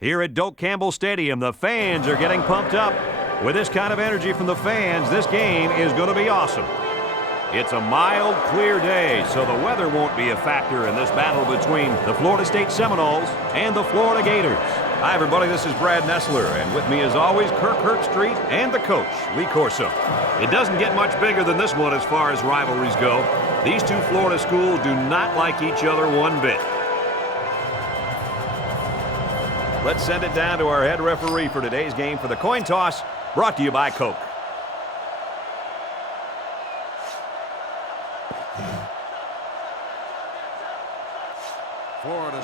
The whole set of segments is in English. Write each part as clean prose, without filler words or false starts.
Here at Doak Campbell Stadium, the fans are getting pumped up. With this kind of energy from the fans, this game is going to be awesome. It's a mild, clear day, so the weather won't be a factor in this battle between the Florida State Seminoles and the Florida Gators. Hi, everybody. This is Brad Nessler, and with me, as always, Kirk Herbstreit and the coach, Lee Corso. It doesn't get much bigger than this one as far as rivalries go. These two Florida schools do not like each other one bit. Let's send it down to our head referee for today's game for the coin toss, brought to you by Coke.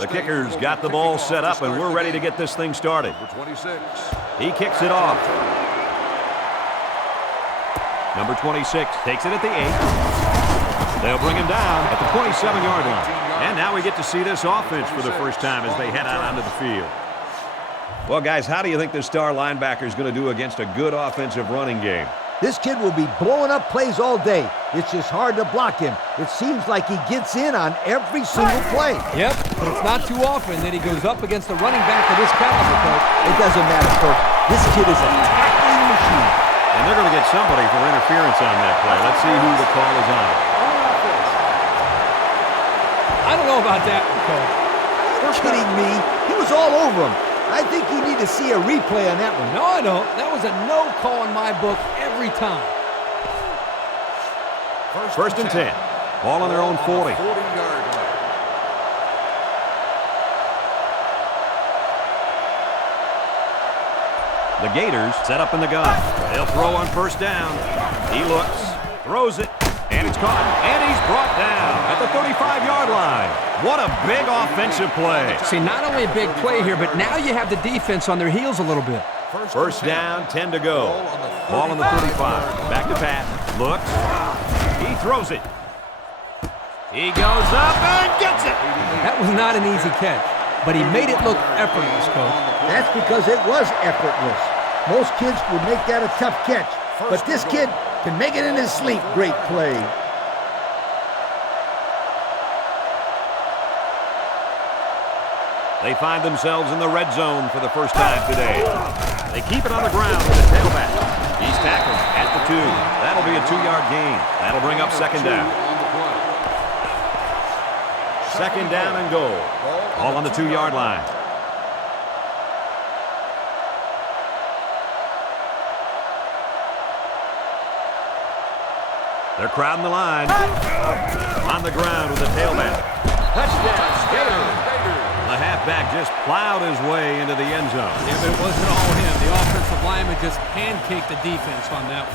The kicker's got the ball set up, and we're ready to get this thing started. He kicks it off. Number 26 takes it at the 8. They'll bring him down at the 27-yard line. And now we get to see this offense for the first time as they head out onto the field. Well, guys, how do you think this star linebacker is going to do against a good offensive running game? This kid will be blowing up plays all day. It's just hard to block him. It seems like he gets in on every single play. Yep, but it's not too often that he goes up against a running back of this caliber, Coach. It doesn't matter, Coach. This kid is a tackling machine. And they're going to get somebody for interference on that play. Let's see who the call is on. I don't know about that, Coach. You're kidding me. He was all over him. I think you need to see a replay on that one. No, I don't. That was a no call in my book every time. First and 10. Ball on their own 40. The Gators set up in the gun. They'll throw on first down. He looks, throws it, and it's caught. And he's brought down at the 35-yard line. What a big offensive play. See, not only a big play here, but now you have the defense on their heels a little bit. First down, 10 to go. Ball on the 35. Back to Pat. Looks. He throws it. He goes up and gets it. That was not an easy catch, but he made it look effortless, Coach. That's because it was effortless. Most kids would make that a tough catch, but this kid can make it in his sleep. Great play. They find themselves in the red zone for the first time today. They keep it on the ground with the tailback. He's tackled at the 2. That'll be a 2-yard gain. That'll bring up second down. Second down and goal. All on the 2-yard line. They're crowding the line. On the ground with the tailback. Touchdown, Gators. The halfback just plowed his way into the end zone. Yeah, but it wasn't all him. The offensive lineman just pancaked the defense on that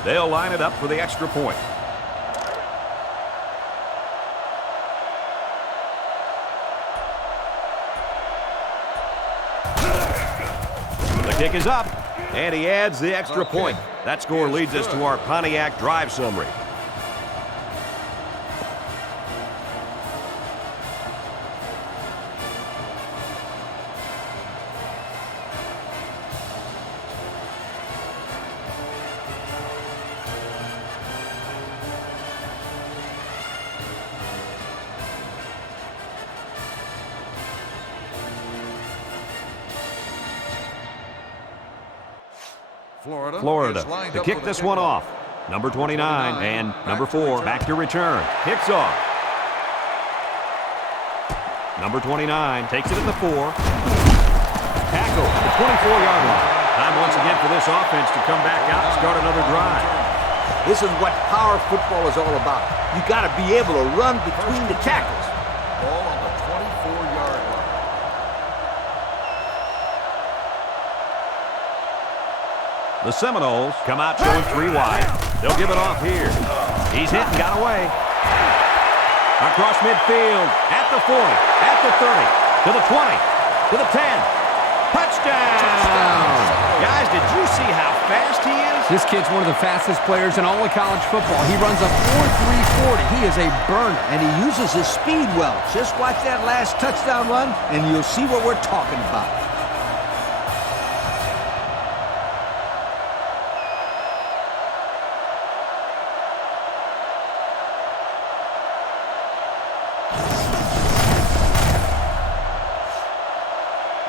one. They'll line it up for the extra point. The kick is up, and he adds the extra point. That score leads us to our Pontiac drive summary. Florida to kick this one off. Number 29 and number 4 back to return. Kicks off. Number 29 takes it at the 4. Tackle at the 24-yard line. Time once again for this offense to come back out and start another drive. This is what power football is all about. You got to be able to run between the tackles. Ball on the 24-yard line. The Seminoles come out showing 3 wide. They'll give it off here. He's hit and got away. Across midfield, at the 40, at the 30, to the 20, to the 10. Touchdown! Guys, did you see how fast he is? This kid's one of the fastest players in all of college football. He runs a 4.340. He is a burner. And he uses his speed well. Just watch that last touchdown run, and you'll see what we're talking about.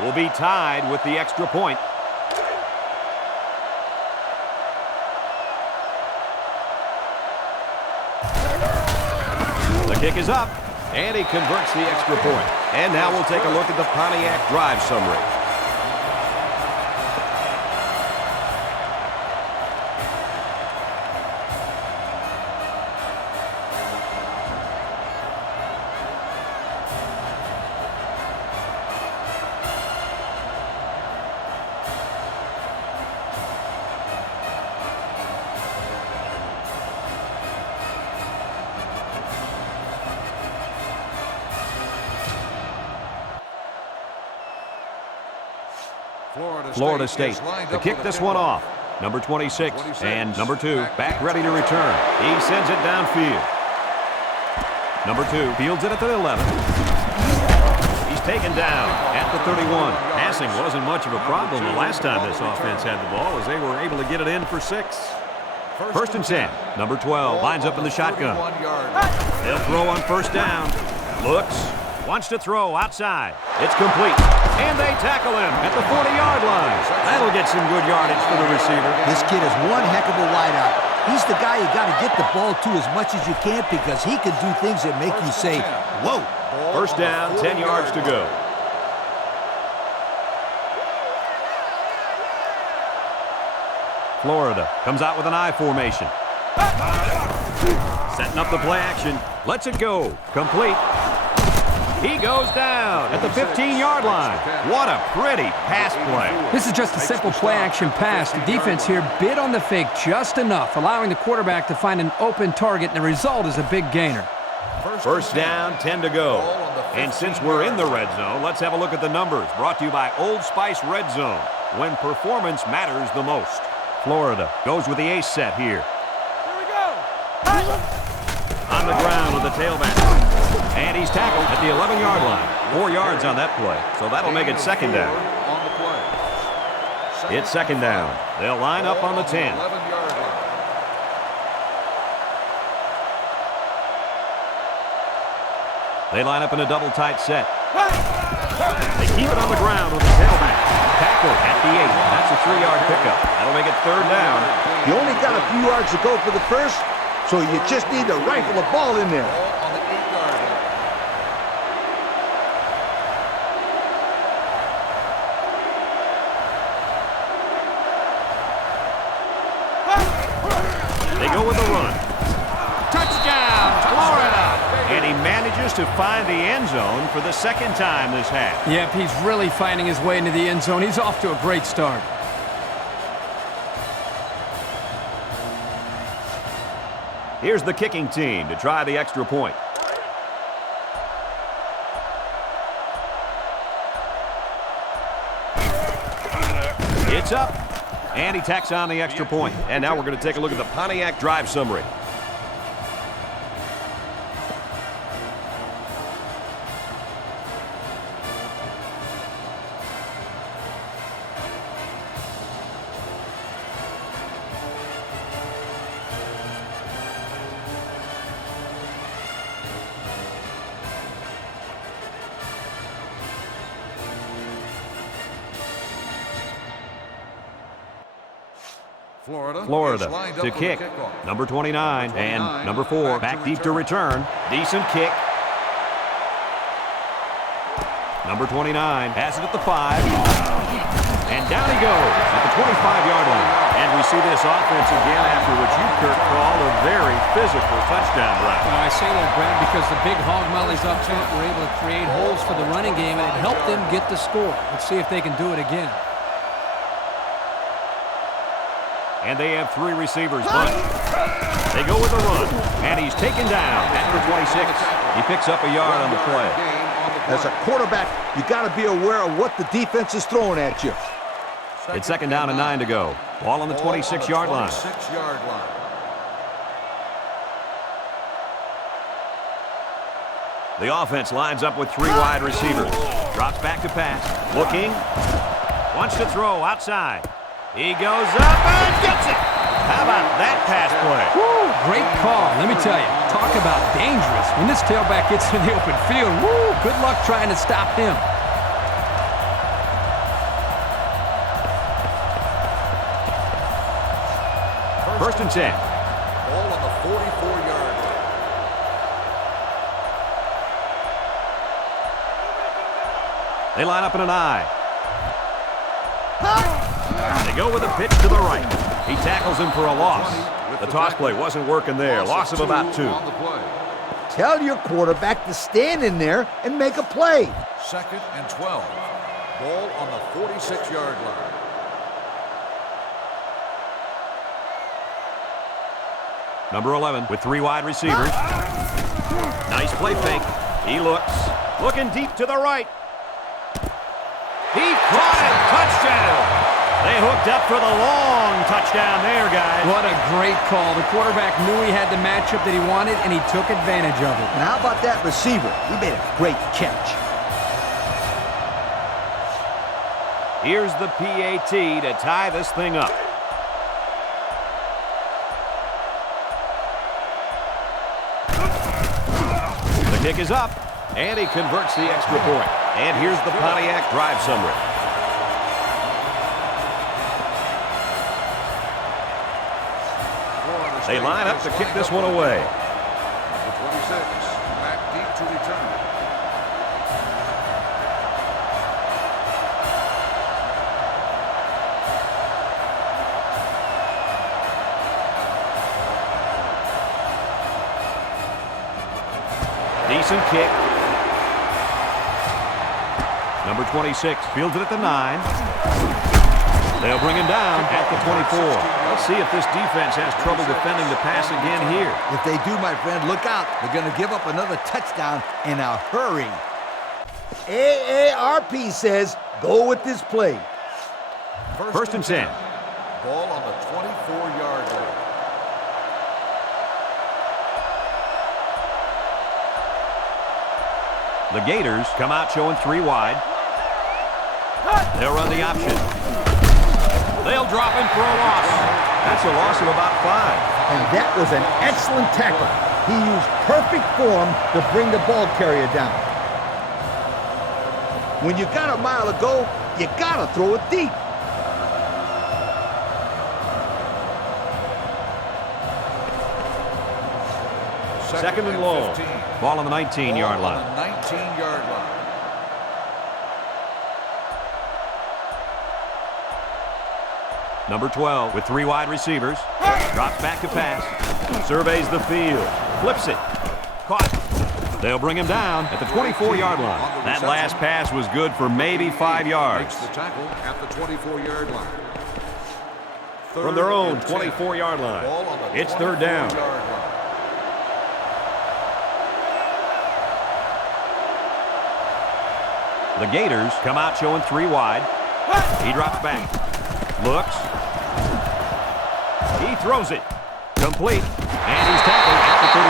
will be tied with the extra point. The kick is up, and he converts the extra point. And now we'll take a look at the Pontiac drive summary. Florida State to kick this one off. Number 26 and number 2 back ready to return. He sends it downfield. Number 2 fields it at the 11. He's taken down at the 31. Passing wasn't much of a problem the last time this offense had the ball, as they were able to get it in for 6. First and 10. Number 12 lines up in the shotgun. They'll throw on first down. Looks. Wants to throw outside. It's complete. And they tackle him at the 40-yard line. That'll get some good yardage for the receiver. This kid is one heck of a wideout. He's the guy you got to get the ball to as much as you can because he can do things that make you say, whoa. First down, 10 yards to go. Florida comes out with an I formation. Setting up the play action. Lets it go. Complete. He goes down at the 15-yard line. What a pretty pass play. This is just a simple play-action pass. The defense here bid on the fake just enough, allowing the quarterback to find an open target, and the result is a big gainer. First down, 10 to go. And since we're in the red zone, let's have a look at the numbers. Brought to you by Old Spice Red Zone, when performance matters the most. Florida goes with the ace set here. Here we go. On the ground with the tailback. And he's tackled at the 11-yard line. 4 yards on that play, so that'll make it second down. It's second down. They'll line up on the 10. They line up in a double tight set. They keep it on the ground with the tailback. Tackled at the 8. That's a 3-yard pickup. That'll make it third down. You only got a few yards to go for the first, so you just need to rifle the ball in there. With a run. Touchdown, Florida! And he manages to find the end zone for the second time this half. Yep, he's really finding his way into the end zone. He's off to a great start. Here's the kicking team to try the extra point. It's up. And he tacks on the extra point. And now we're going to take a look at the Pontiac drive summary. Florida to kick. Number 29 and number 4 back deep to return. Decent kick. Number 29 has it at the 5. And down he goes at the 25-yard line. And we see this offense again after what you, Kirk, call a very physical touchdown drive. Well, I say that, Brad, because the big hog mollies up front were able to create holes for the running game, and it helped them get the score. Let's see if they can do it again. And they have 3 receivers bunched. They go with a run, and he's taken down at the 26. He picks up a yard on the play. As a quarterback, you got to be aware of what the defense is throwing at you. It's second down and 9 to go. Ball on the 26-yard line. The offense lines up with 3 wide receivers. Drops back to pass. Looking. Wants to throw outside. He goes up and gets it. How about that pass play? Woo, great call. Let me tell you, talk about dangerous. When this tailback gets in the open field, woo, good luck trying to stop him. First and 10. Ball on the 44-yard line. They line up in an I. They go with a pitch to the right. He tackles him for a loss. The toss play wasn't working there. Loss of about 2. On the play. Tell your quarterback to stand in there and make a play. Second and 12. Ball on the 46-yard line. Number 11 with 3 wide receivers. Nice play fake. He looks. Looking deep to the right. He caught it. Touchdown. They hooked up for the long touchdown there, guys. What a great call. The quarterback knew he had the matchup that he wanted, and he took advantage of it. And how about that receiver? He made a great catch. Here's the PAT to tie this thing up. The kick is up, and he converts the extra point. And here's the Pontiac drive summary. They line up to kick this one away. Number 26, back deep to return. Decent kick. Number 26 fields it at the 9. They'll bring him down at the 24. Let's see if this defense has trouble defending the pass again here. If they do, my friend, look out. They're going to give up another touchdown in a hurry. AARP says go with this play. First and 10. Ball on the 24-yard line. The Gators come out showing 3 wide. They'll run the option. They'll drop him for a loss. That's a loss of about 5. And that was an excellent tackle. He used perfect form to bring the ball carrier down. When you got a mile to go, you got to throw it deep. Second and long. Ball on the 19-yard line. On the 19-yard line. Number 12 with 3 wide receivers. Drops back to pass. Surveys the field. Flips it. Caught. They'll bring him down at the 24-yard line. That last pass was good for maybe 5 yards. Makes the tackle at the 24-yard line. From their own 24-yard line. It's third down. The Gators come out showing 3 wide. He drops back. Looks. He throws it. Complete. And he's tackled at the 33.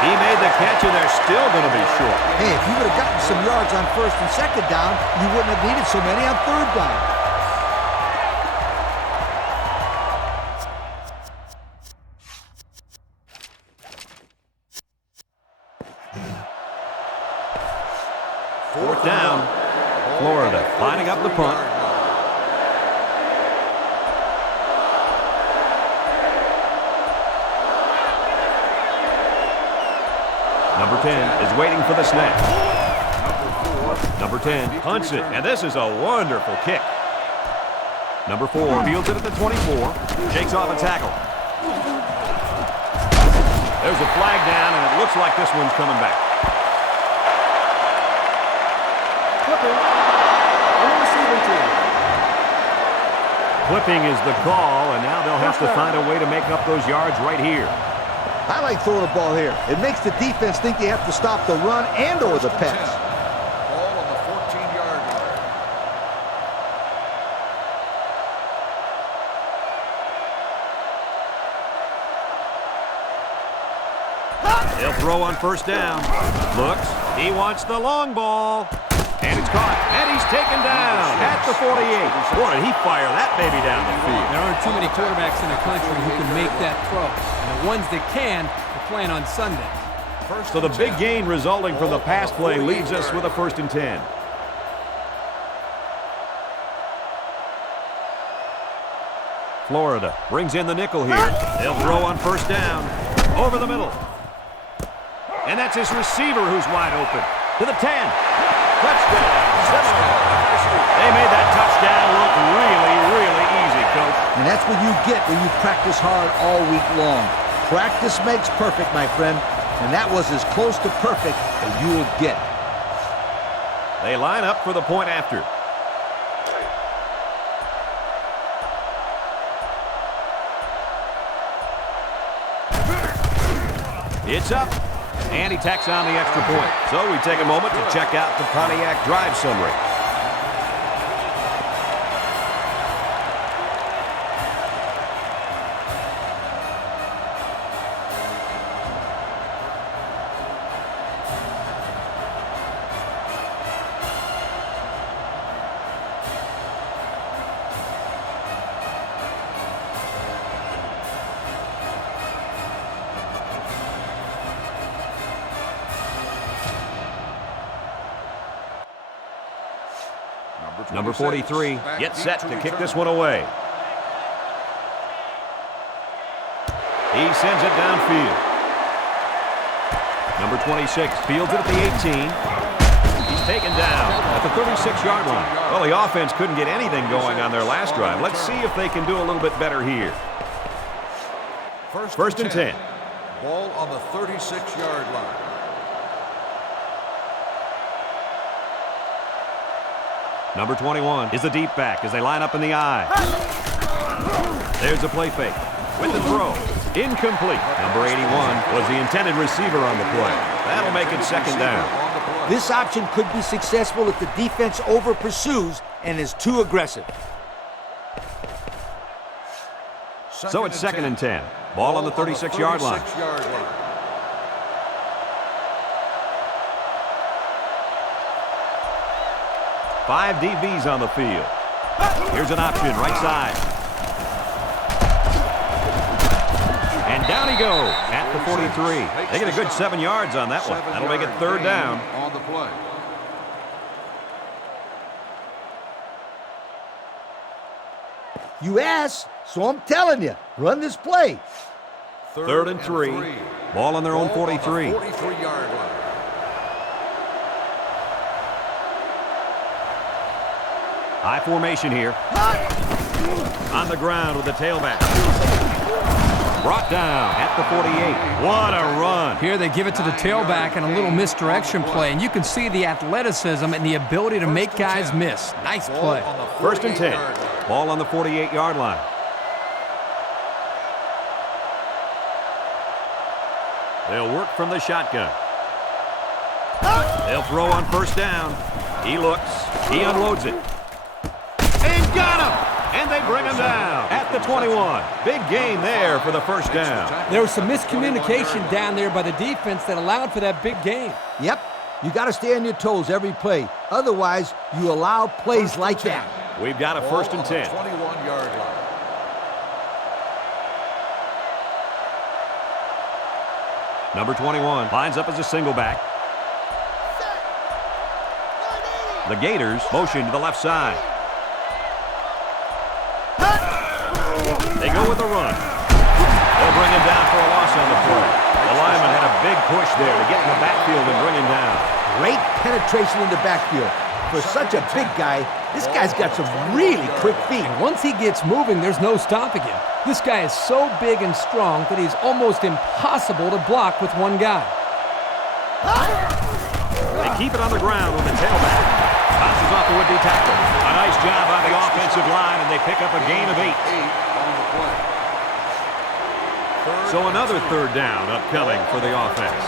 He made the catch, and they're still going to be short. Hey, if you would have gotten some yards on first and second down, you wouldn't have needed so many on third down. Fourth down. Florida lining up the punt. Number 10 is waiting for the snap. Number 10 punts it, and this is a wonderful kick. Number 4 fields it at the 24, shakes off a tackle. There's a flag down, and it looks like this one's coming back. Clipping is the call, and now they'll have to find a way to make up those yards right here. I like throwing the ball here. It makes the defense think they have to stop the run and or the pass. Ball on the 14-yard line. They'll throw on first down. Looks. He wants the long ball. And it's caught. And he's taken down at the 48. Boy, did he fire that baby down the field. There aren't too many quarterbacks in the country who can make that throw. And the ones that can are playing on Sundays. So the big gain resulting from the pass play leaves us with a 1st and 10. Florida brings in the nickel here. They'll throw on first down. Over the middle. And that's his receiver who's wide open. To the 10. Touchdown. Seminoles. They made that touchdown look really, really easy, Coach. And that's what you get when you practice hard all week long. Practice makes perfect, my friend. And that was as close to perfect as you will get. They line up for the point after. It's up, and he tacks on the extra point. So we take a moment to check out the Pontiac drive summary. Number 43 gets set to kick this one away. He sends it downfield. Number 26 fields it at the 18. He's taken down at the 36-yard line. Well, the offense couldn't get anything going on their last drive. Let's see if they can do a little bit better here. First and 10. Ball on the 36-yard line. Number 21 is the deep back as they line up in the I. There's a play fake with the throw. Incomplete. Number 81 was the intended receiver on the play. That'll make it second down. This option could be successful if the defense over-pursues and is too aggressive. So it's second and 10. Ball on the 36-yard line. 5 DBs on the field. Here's an option, right side. And down he goes at the 43. They get a good 7 yards on that one. That'll make it third down. On the play. You asked, so I'm telling you, run this play. Third and 3. Ball on their own 43. 43-yard line. High formation here. On the ground with the tailback. Brought down at the 48. What a run. Here they give it to the tailback and a little misdirection play, and you can see the athleticism and the ability to make guys miss. Nice play. First and 10. Ball on the 48-yard line. They'll work from the shotgun. They'll throw on first down. He looks. He unloads it. And got him! And they bring him down at the 21. Big gain there for the first down. There was some miscommunication down there by the defense that allowed for that big gain. Yep, you got to stay on your toes every play. Otherwise, you allow plays like that. We've got a first and 10. 21-yard line. Number 21 lines up as a single back. The Gators motion to the left side. They go with a run. They'll bring him down for a loss on the play. The lineman had a big push there to get in the backfield and bring him down. Great penetration in the backfield. For such a big guy, this guy's got some really quick feet. And once he gets moving, there's no stopping him. This guy is so big and strong that he's almost impossible to block with one guy. They keep it on the ground with the tailback. Bounces off the would-be tackle. A nice job on the offensive line, and they pick up a gain of 8. So another third down upcoming for the offense.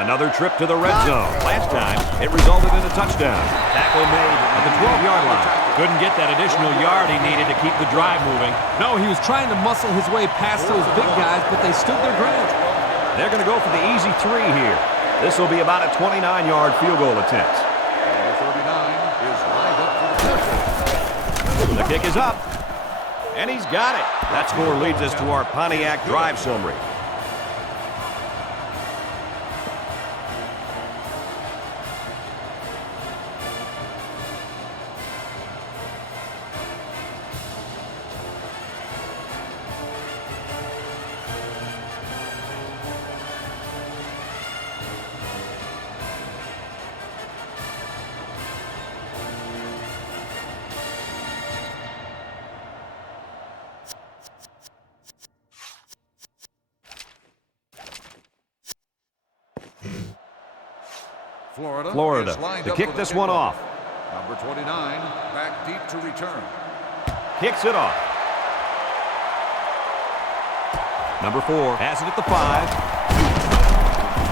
Another trip to the red zone. Last time, it resulted in a touchdown. Tackle made at the 12-yard line. Couldn't get that additional yard he needed to keep the drive moving. No, he was trying to muscle his way past those big guys, but they stood their ground. They're going to go for the easy 3 here. This will be about a 29-yard field goal attempt. Number 39 is lined up for the kick. The kick is up, and he's got it. That score leads us to our Pontiac drive summary. Florida to kick this one off. Number 29, back deep to return. Kicks it off. Number 4 has it at the 5.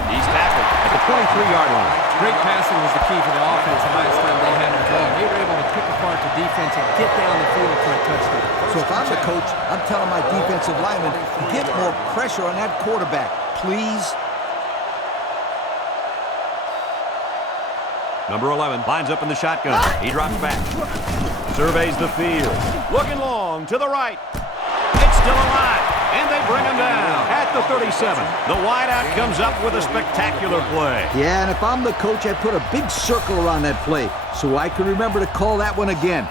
He's tackled at the 23-yard line. Great passing was the key for the offense the last time they had the ball. They were able to pick apart the defense and get down the field for a touchdown. So if I'm the coach, I'm telling my defensive linemen to get more pressure on that quarterback, please. Number 11 lines up in the shotgun. He drops back. Surveys the field. Looking long to the right. It's still alive. And they bring him down at the 37. The wideout comes up with a spectacular play. Yeah, and if I'm the coach, I put a big circle around that play so I can remember to call that one again.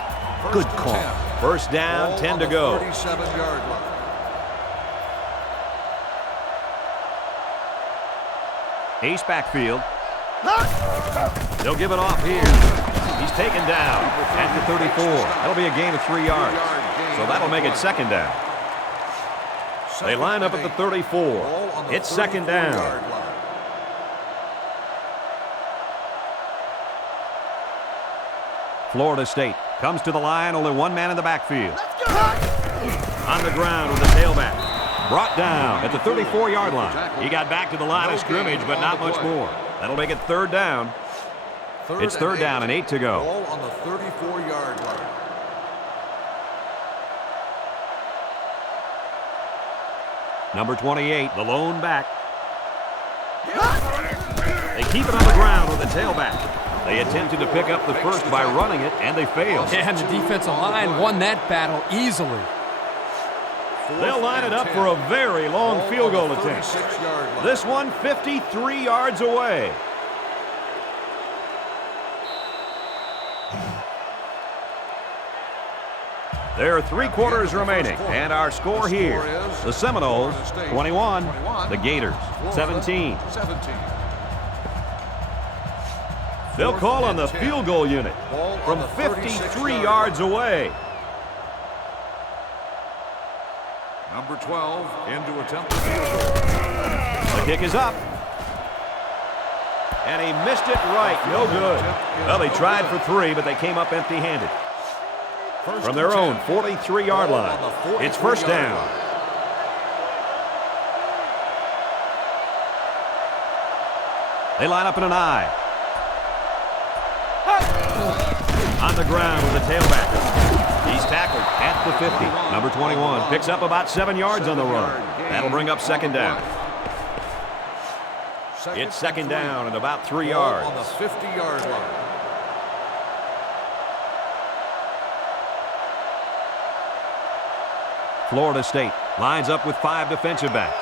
Good call. First down, 10 to go. 37-yard line. Ace backfield. They'll give it off here. He's taken down at the 34. That'll be a gain of 3 yards. So that'll make it second down. They line up at the 34. It's second down. Florida State comes to the line, only one man in the backfield. On the ground with the tailback. Brought down at the 34-yard line. He got back to the line of scrimmage, but not much more. That'll make it third down. It's third down and 8 to go. Ball on the 34-yard line. Number 28, the lone back. They keep it on the ground with the tailback. They attempted to pick up the first by running it, and they failed. Yeah, and the defensive line won that battle easily. They'll line it up for a very long field goal attempt. This one 53 yards away. There are 3 quarters remaining, and our score here. The Seminoles, 21. The Gators, 17. They'll call on the field goal unit from 53 yards away. Number 12 in to attempt the field goal. The kick is up. And he missed it right. No good. Well, they tried for 3, but they came up empty-handed. From their own 43-yard line, it's first down. They line up in an I. On the ground with the tailback. He's tackled at the 50. Number 21 picks up about 7 yards on the run. That'll bring up second down. It's second down and about 3 yards. On the 50-yard line. Florida State lines up with 5 defensive backs.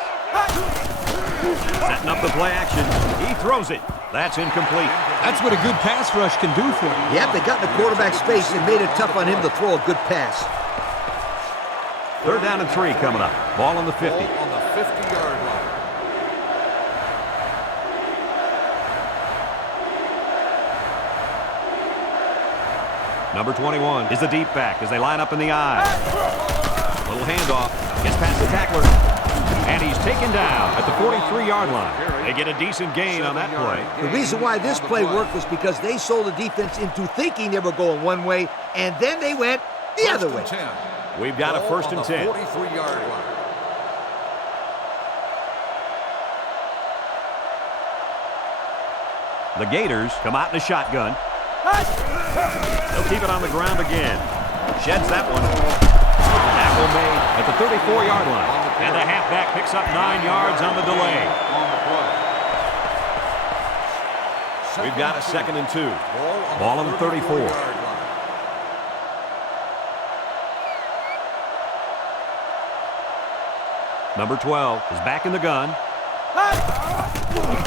Setting up the play action. He throws it. That's incomplete. That's what a good pass rush can do for you. Yep, they got in the quarterback's space and made it tough on him to throw a good pass. Third down and 3 coming up. Ball on the 50. Ball on the 50-yard line. Number 21 is the deep back as they line up in the I. Little handoff. Gets past the tackler. And he's taken down at the 43-yard line. They get a decent gain on that play. The reason why this play worked was because they sold the defense into thinking they were going one way, and then they went the other way. We've got a first and 10. 43-yard line. The Gators come out in a shotgun. They'll keep it on the ground again. Sheds that one. Tackle made at the 34-yard line. And the halfback picks up 9 yards on the delay. We've got a second and 2. Ball on the 34. Number 12 is back in the gun.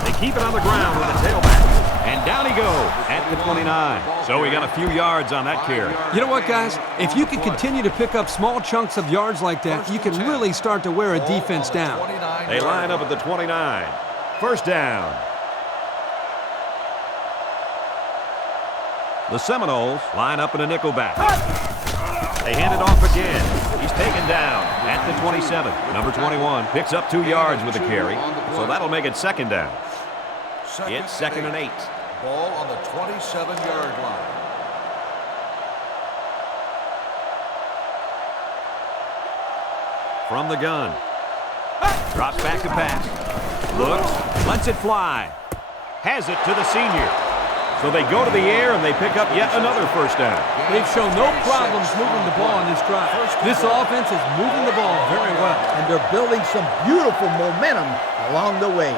They keep it on the ground with the tailback. And down he goes at the 29. So we got a few yards on that carry. You know what, guys? If you can continue to pick up small chunks of yards like that, you can really start to wear a defense down. They line up at the 29. First down. The Seminoles line up in a nickel back. They hand it off again. He's taken down at the 27. Number 21 picks up 2 yards with the carry, so that'll make it second down. It's second and 8. Ball on the 27-yard line. From the gun. Drops back to pass. Looks. Lets it fly. Has it to the senior. So they go to the air and they pick up yet another first down. They've shown no problems moving the ball on this drive. This offense is moving the ball very well. And they're building some beautiful momentum along the way.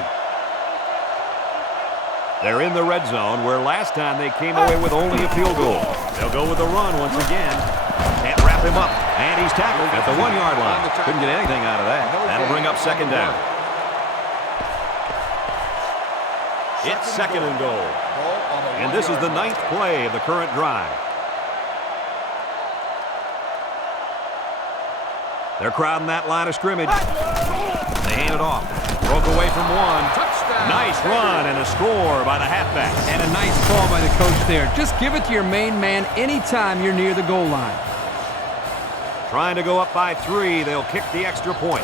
They're in the red zone where last time they came away with only a field goal. They'll go with the run once again. Can't wrap him up. And he's tackled at the 1-yard line. Couldn't get anything out of that. That'll bring up second down. It's second and goal. And this is the 9th play of the current drive. They're crowding that line of scrimmage. They hand it off. Broke away from one. Touchdown. Nice run and a score by the halfback. And a nice call by the coach there. Just give it to your main man anytime you're near the goal line. Trying to go up by 3. They'll kick the extra point.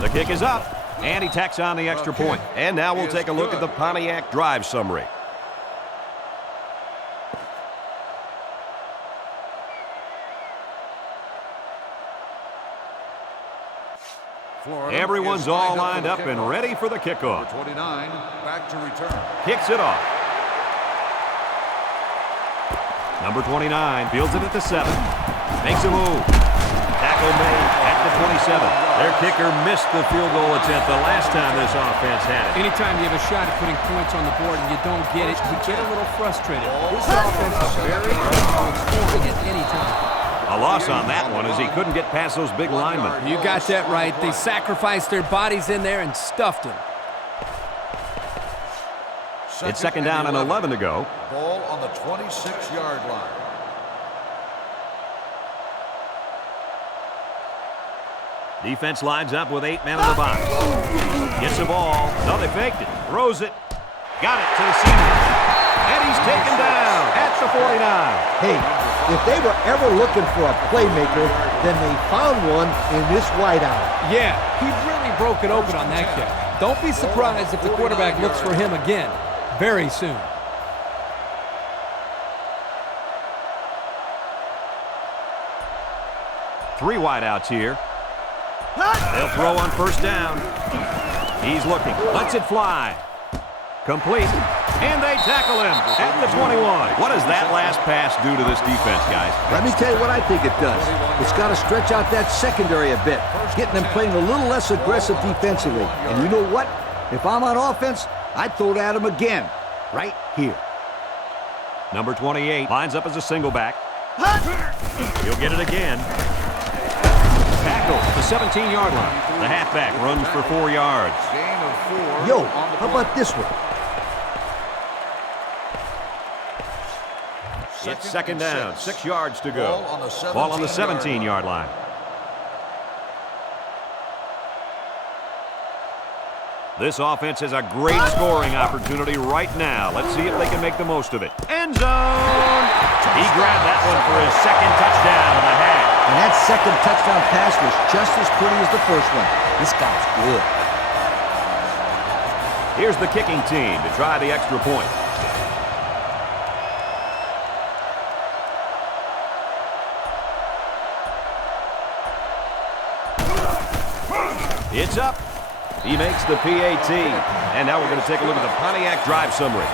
The kick is up, and he tacks on the extra point. And now we'll take a look at the Pontiac drive summary. Everyone's all lined up and ready for the kickoff. 29, back to return. Kicks it off. Number 29 fields it at the 7. Makes a move. Tackle made at the 27. Their kicker missed the field goal attempt the last time this offense had it. Anytime you have a shot at putting points on the board and you don't get it, you get a little frustrated. This offense is very capable of scoring at any time. A loss on that one as he couldn't get past those big linemen. You got that right. They sacrificed their bodies in there and stuffed him. It's second down and 11 to go. Ball on the 26-yard line. Defense lines up with 8 men in the box. Gets the ball. No, they faked it. Throws it. Got it to the senior. And he's taken down at the 49. Hey, if they were ever looking for a playmaker, then they found one in this wideout. Yeah, he really broke it open on that kick. Don't be surprised if the quarterback looks for him again very soon. Three wideouts here. They'll throw on first down. He's looking. Lets it fly. Complete. And they tackle him at the 21. What does that last pass do to this defense, guys? Let me tell you what I think it does. It's got to stretch out that secondary a bit, getting them playing a little less aggressive defensively. And you know what? If I'm on offense, I'd throw it at him again, right here. Number 28 lines up as a single back. He'll get it again. Tackle at the 17-yard line. The halfback runs for 4 yards. Gain of 4. Yo, how about this one? It's second down, 6 yards to go. Ball on the 17-yard line. This offense has a great scoring opportunity right now. Let's see if they can make the most of it. End zone! He grabbed that one for his second touchdown of the half. And that second touchdown pass was just as pretty as the first one. This guy's good. Here's the kicking team to try the extra point. It's up. He makes the PAT. And now we're going to take a look at the Pontiac drive summary.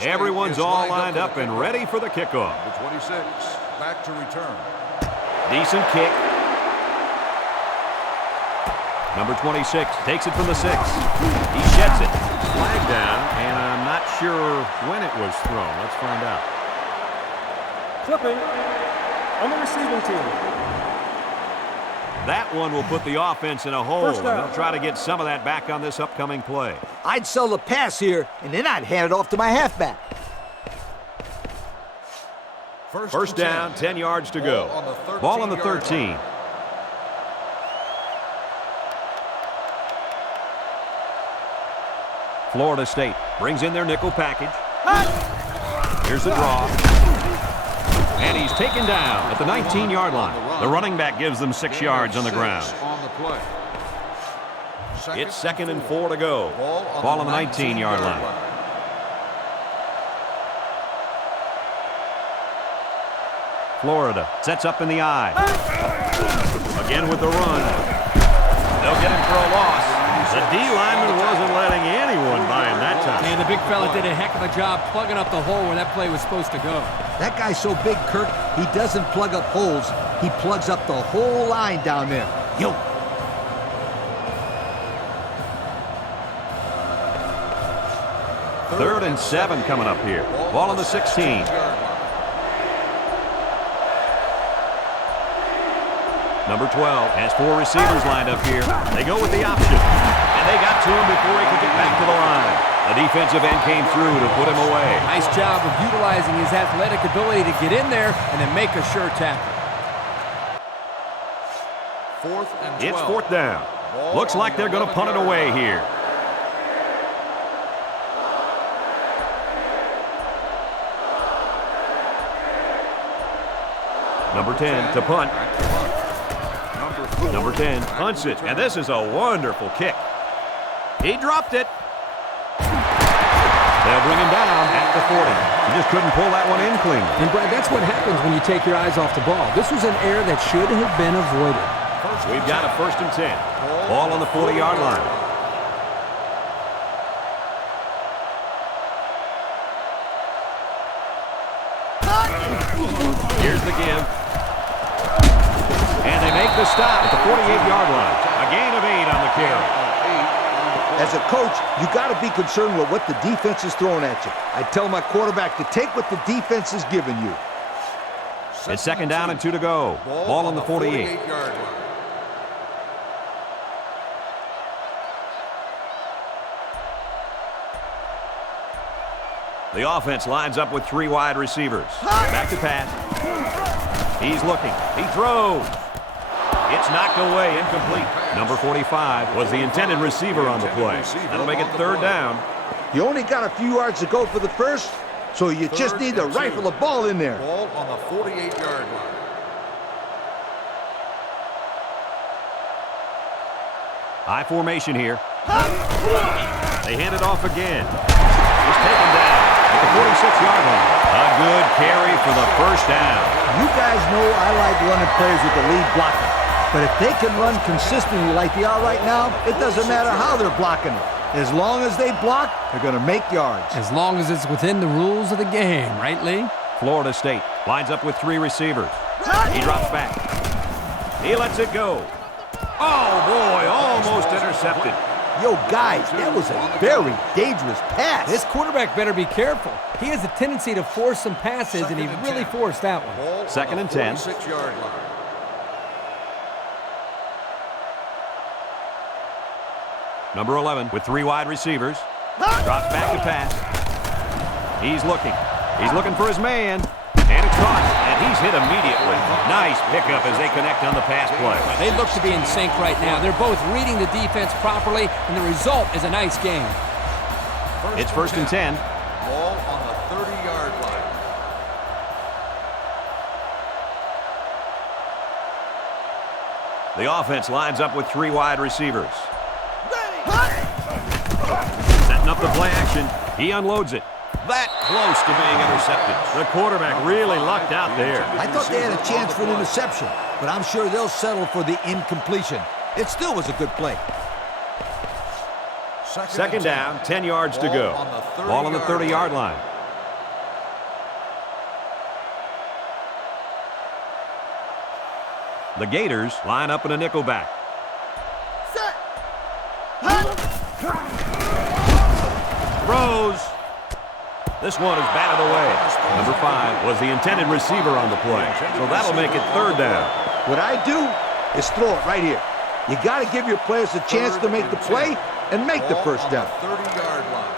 Everyone's all lined up and ready for the kickoff. The 26, back to return. Decent kick. Number 26 takes it from the 6. He sheds it. Flag down, and I'm not sure when it was thrown. Let's find out. Clipping on the receiving team. That one will put the offense in a hole, and they'll try to get some of that back on this upcoming play. I'd sell the pass here, and then I'd hand it off to my halfback. First down, 10 yards to go. Ball on the 13. Florida State brings in their nickel package. Here's the draw. And he's taken down at the 19-yard line. The running back gives them 6 yards on the ground. It's 2nd and 4 to go. Ball on the 19-yard line. Florida sets up in the I. Again with the run. They'll get him for a loss. The D lineman wasn't letting anyone by him that time. And the big fella did a heck of a job plugging up the hole where that play was supposed to go. That guy's so big, Kirk, he doesn't plug up holes. He plugs up the whole line down there. Yo. Third and 7 coming up here. Ball on the 16. Number 12 has 4 receivers lined up here. They go with the option. And they got to him before he could get back to the line. The defensive end came through to put him away. Nice job of utilizing his athletic ability to get in there and then make a sure tackle. 4th and 12. It's 4th down. Looks like they're going to punt it away here. Number 10 to punt. Number 10 punts it, and this is a wonderful kick. He dropped it. They'll bring him down at the 40. He just couldn't pull that one in clean. And, Brad, that's what happens when you take your eyes off the ball. This was an error that should have been avoided. We've got a 1st and 10. Ball on the 40-yard line. Here's the give. And they make the stop at the 48-yard line. A gain of 8 on the carry. As a coach, you got to be concerned with what the defense is throwing at you. I tell my quarterback to take what the defense is giving you. It's 2nd down and 2 to go. Ball on the 48. The offense lines up with 3 wide receivers. Back to pass. He's looking. He throws. It's knocked away, incomplete. Number 45 was the intended receiver on the play. That'll make it 3rd down. You only got a few yards to go for the first, so you just need to rifle the ball in there. Ball on the 48-yard line. High formation here. They hand it off again. He's taken down at the 46-yard line. A good carry for the 1st down. You guys know I like running plays with the lead blocker. But if they can run consistently like they are right now, it doesn't matter how they're blocking it. As long as they block, they're going to make yards. As long as it's within the rules of the game, right, Lee? Florida State lines up with 3 receivers. He drops back. He lets it go. Oh, boy, almost intercepted. Yo, guys, that was a very dangerous pass. This quarterback better be careful. He has a tendency to force some passes, and he really forced that one. 2nd and 10. 46-yard line. Number 11 with 3 wide receivers. Drops back to pass. He's looking. He's looking for his man. And it's caught. And he's hit immediately. Nice pickup as they connect on the pass play. They look to be in sync right now. They're both reading the defense properly, and the result is a nice game. It's 1st and 10. Ball on the 30-yard line. The offense lines up with 3 wide receivers. Setting up the play action. He unloads it. That close to being intercepted. The quarterback really lucked out there. I thought they had a chance for an interception, but I'm sure they'll settle for the incompletion. It still was a good play. 2nd down, 10 yards to go. Ball on the 30-yard line. The Gators line up in a nickel back. Throws. This one is batted away. Number 5 was the intended receiver on the play, so that'll make it 3rd down. What I do, is throw it right here. You got to give your players a chance to make the play and make the first down. 30-yard line.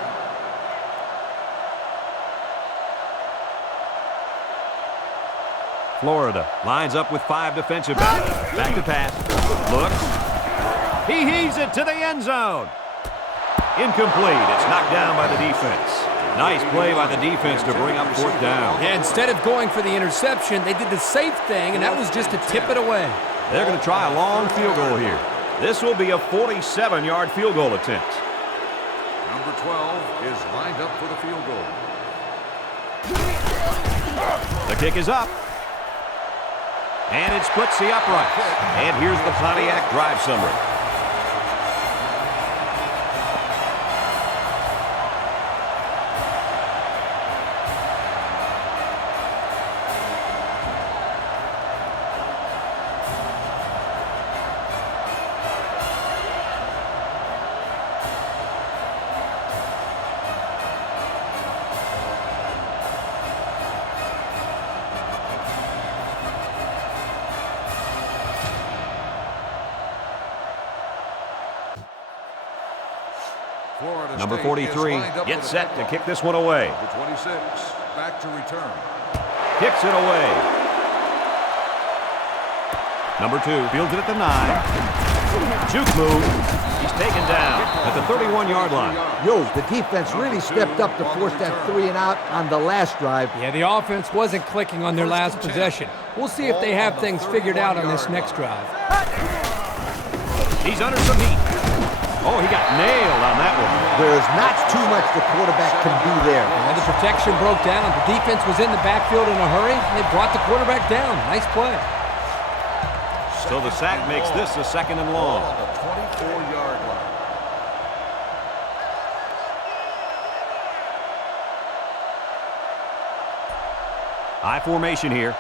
Florida lines up with 5 defensive backs. Back to pass. Looks. He heaves it to the end zone. Incomplete. It's knocked down by the defense. Nice play by the defense to bring up 4th down. Yeah, instead of going for the interception, they did the safe thing, and that was just to tip it away. They're going to try a long field goal here. This will be a 47-yard field goal attempt. Number 12 is lined up for the field goal. The kick is up. And it splits the uprights. And here's the Pontiac drive summary. Number 43 gets set to kick this one away. Number 26 back to return. Kicks it away. Number 2 fields it at the 9. Juke move. He's taken down at the 31-yard line. Yo, the defense really stepped up to force that 3 and out on the last drive. Yeah, the offense wasn't clicking on their last possession. We'll see if they have things figured out on this next drive. He's under some heat. Oh, he got nailed on that one. There's not too much the quarterback can do there. And the protection broke down. The defense was in the backfield in a hurry. They brought the quarterback down. Nice play. So the sack makes this a 2nd and long. On the 24-yard line. High formation here.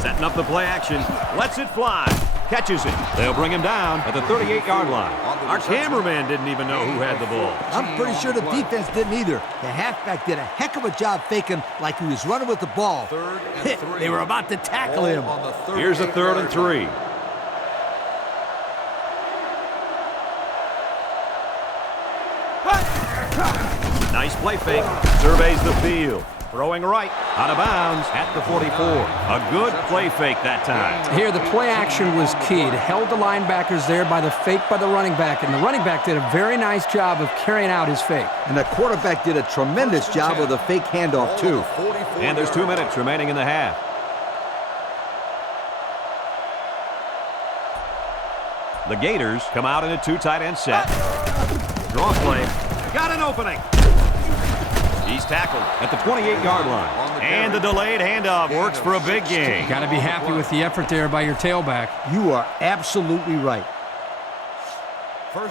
Setting up the play action. Lets it fly. Catches it. They'll bring him down at the 38-yard line. Our cameraman didn't even know who had the ball. I'm pretty sure the defense didn't either. The halfback did a heck of a job faking like he was running with the ball. 3rd and 3. They were about to tackle him. Here's a 3rd and 3. Nice play fake. Surveys the field. Throwing right, out of bounds at the 44. A good play fake that time. Here, the play action was key. It held the linebackers there by the fake by the running back, and the running back did a very nice job of carrying out his fake. And the quarterback did a tremendous job with a fake handoff, too. And there's 2 minutes remaining in the half. The Gators come out in a 2 tight end set. Draw play. Got an opening. He's tackled at the 28-yard line. And the delayed handoff works for a big gain. Got to be happy with the effort there by your tailback. You are absolutely right.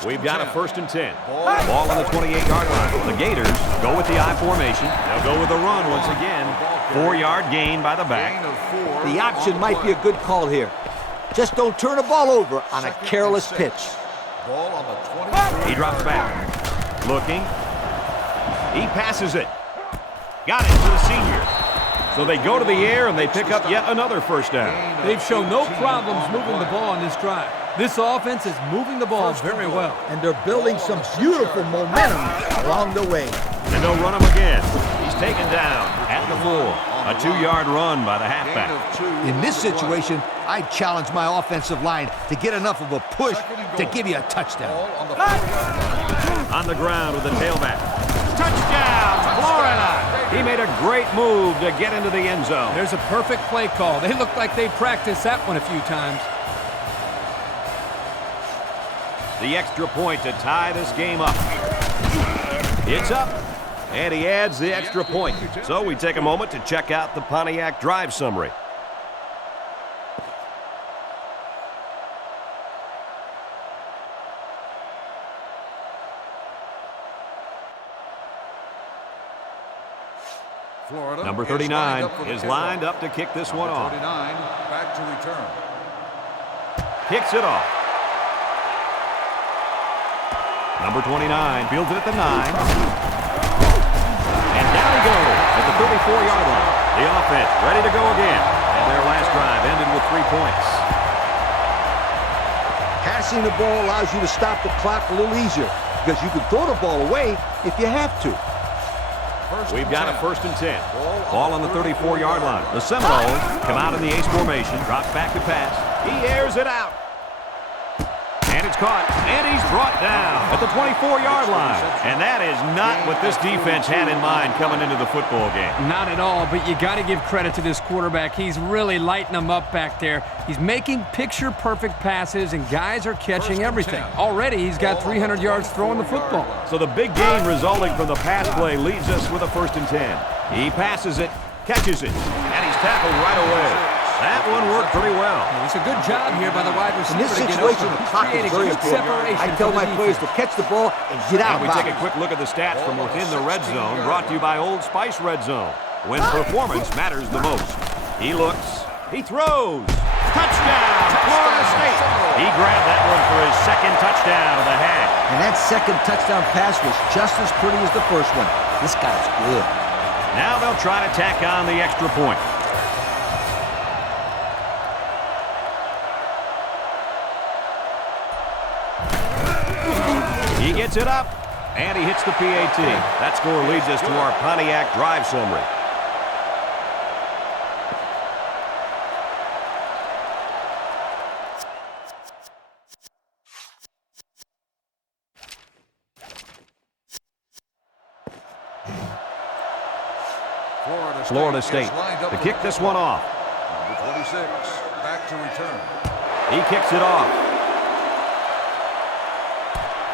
We've got a 1st and 10. Ball on the 28-yard line. The Gators go with the I formation. They'll go with the run once again. 4-yard gain by the back. The option might be a good call here. Just don't turn the ball over on a careless pitch. Ball on the 20. He drops back. Looking. He passes it. Got it to the senior. So they go to the air and they pick up yet another 1st down. They've shown no problems moving the ball on this drive. This offense is moving the ball very well. And they're building some beautiful momentum along the way. And they'll run him again. He's taken down at the 4. A 2-yard run by the halfback. In this situation, I'd challenge my offensive line to get enough of a push to give you a touchdown. On the ground with the tailback. Touchdown, Florida! He made a great move to get into the end zone. There's a perfect play call. They look like they practiced that one a few times. The extra point to tie this game up. It's up, and he adds the extra point. So we take a moment to check out the Pontiac drive summary. Florida Number 39 is lined up to kick this one off. 39 back to return. Kicks it off. Number 29 fields it at the 9. And down he goes at the 34-yard line. The offense ready to go again. And their last drive ended with 3 3 points. Passing the ball allows you to stop the clock a little easier because you can throw the ball away if you have to. We've got a 1st and 10. Ball on the 34-yard line. The Seminoles come out in the ace formation. Drops back to pass. He airs it out. And it's caught. And he's brought down at the 24-yard line. And that is not what this defense had in mind coming into the football game. Not at all, but you got to give credit to this quarterback. He's really lighting them up back there. He's making picture-perfect passes, and guys are catching everything. Already, he's got 300 yards throwing the football. So the big gain resulting from the pass play leads us with a 1st and 10. He passes it, catches it, and he's tackled right away. That one worked pretty well. It's a good job here by the wide receiver. In this situation, the clock is very important. I tell my players to catch the ball and get out. And we take a quick look at the stats from within the red zone, brought to you by Old Spice Red Zone, when performance matters the most. He looks, he throws. Touchdown, Florida State. He grabbed that one for his 2nd touchdown of the half. And that 2nd touchdown pass was just as pretty as the first one. This guy's good. Now they'll try to tack on the extra point. He gets it up, and he hits the PAT. That score leads us to our Pontiac drive summary. Florida State to kick this one off. Number 26, back to return. He kicks it off.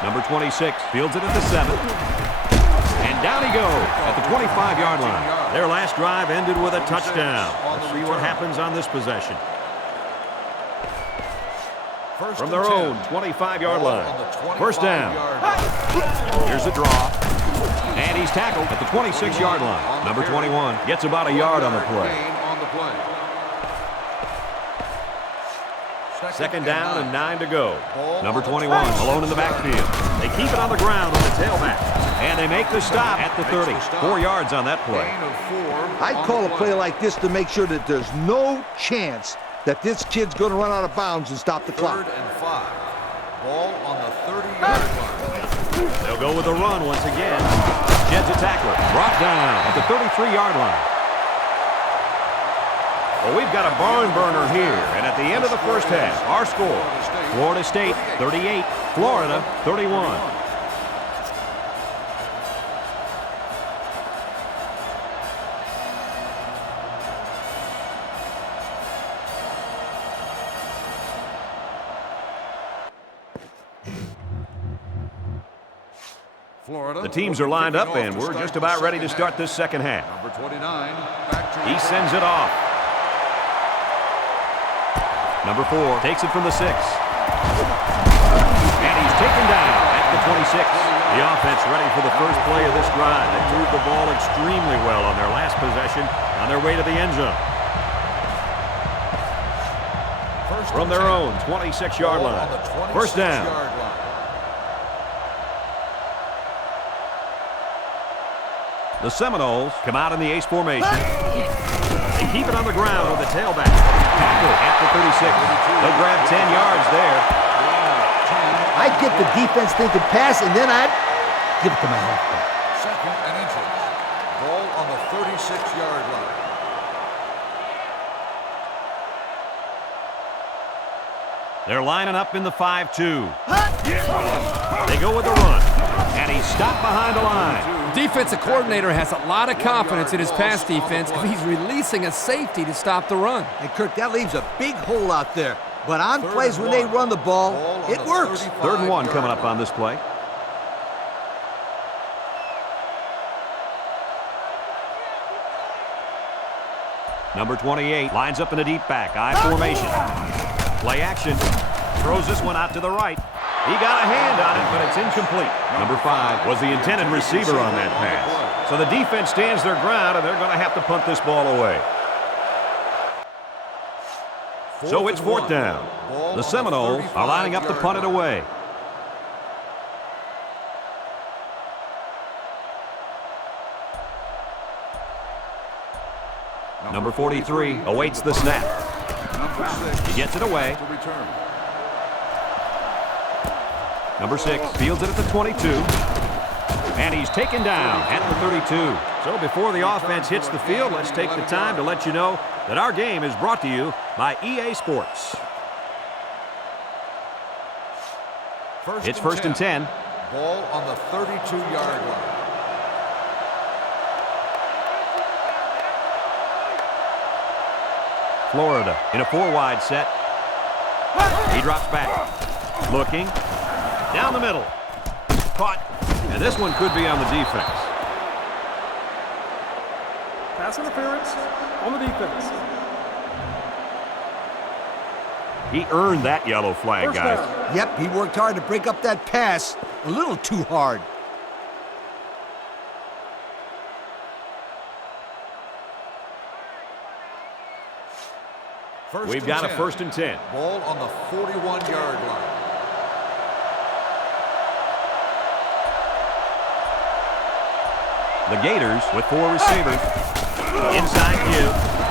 Number 26 fields it at the 7. And down he goes at the 25-yard line. Their last drive ended with a touchdown. Let's see what happens on this possession. From their own 25-yard line. 1st down. Here's a draw. And he's tackled at the 26-yard line. Number 21 gets about a yard on the play. 2nd down and 9 to go. Number 21 alone in the backfield. They keep it on the ground on the tailback. And they make the stop at the 30. 4 yards on that play. I'd call a play like this to make sure that there's no chance that this kid's going to run out of bounds and stop the clock. 3rd and 5. Ball on the 30-yard line. They'll go with a run once again. Jed's a tackler. Brought down at the 33-yard line. Well, we've got a barn burner here, and at the end of the 1st half, our score, Florida State 38, Florida 31. The teams are lined up, and we're just about ready to start this 2nd half. Number 29, back to he sends it off. Number 4 takes it from the 6. And he's taken down at the 26. The offense ready for the first play of this drive. They moved the ball extremely well on their last possession on their way to the end zone. From their own 26-yard line. 1st down. The Seminoles come out in the ace formation. They keep it on the ground with the tailback. Tackle at the 36. They'll grab 10 yards there. I'd get the defense thinking pass, and then I'd give it to my halfback. 2nd and inches. Ball on the 36-yard line. They're lining up in the 5-2. They go with the run. And he's stopped behind the line. Defensive coordinator has a lot of confidence in his pass defense, and he's releasing a safety to stop the run. And Kirk, that leaves a big hole out there. But on plays when they run the ball, it works. 3rd and 1 coming up on this play. Number 28 lines up in a deep back, I formation. Play action. Throws this one out to the right. He got a hand on it, but it's incomplete. Number 5 was the intended receiver on that pass. So the defense stands their ground, and they're going to have to punt this ball away. So it's 4th down. The Seminoles are lining up to punt it away. Number 43 awaits the snap. Number 6 He gets it away. To return. Number 6 fields it at the 22. And he's taken down at the 32. So before the offense hits the field, let's take the time to let you know that our game is brought to you by EA Sports. It's first and 10. Ball on the 32-yard line. Florida in a 4-wide set. He drops back. Looking. Down the middle. Caught. And this one could be on the defense. Pass interference on the defense. He earned that yellow flag, First guys. down. Yep, he worked hard to break up that pass. A little too hard. We've got a first and 10. Ball on the 41-yard line. The Gators with 4 receivers. Inside Q.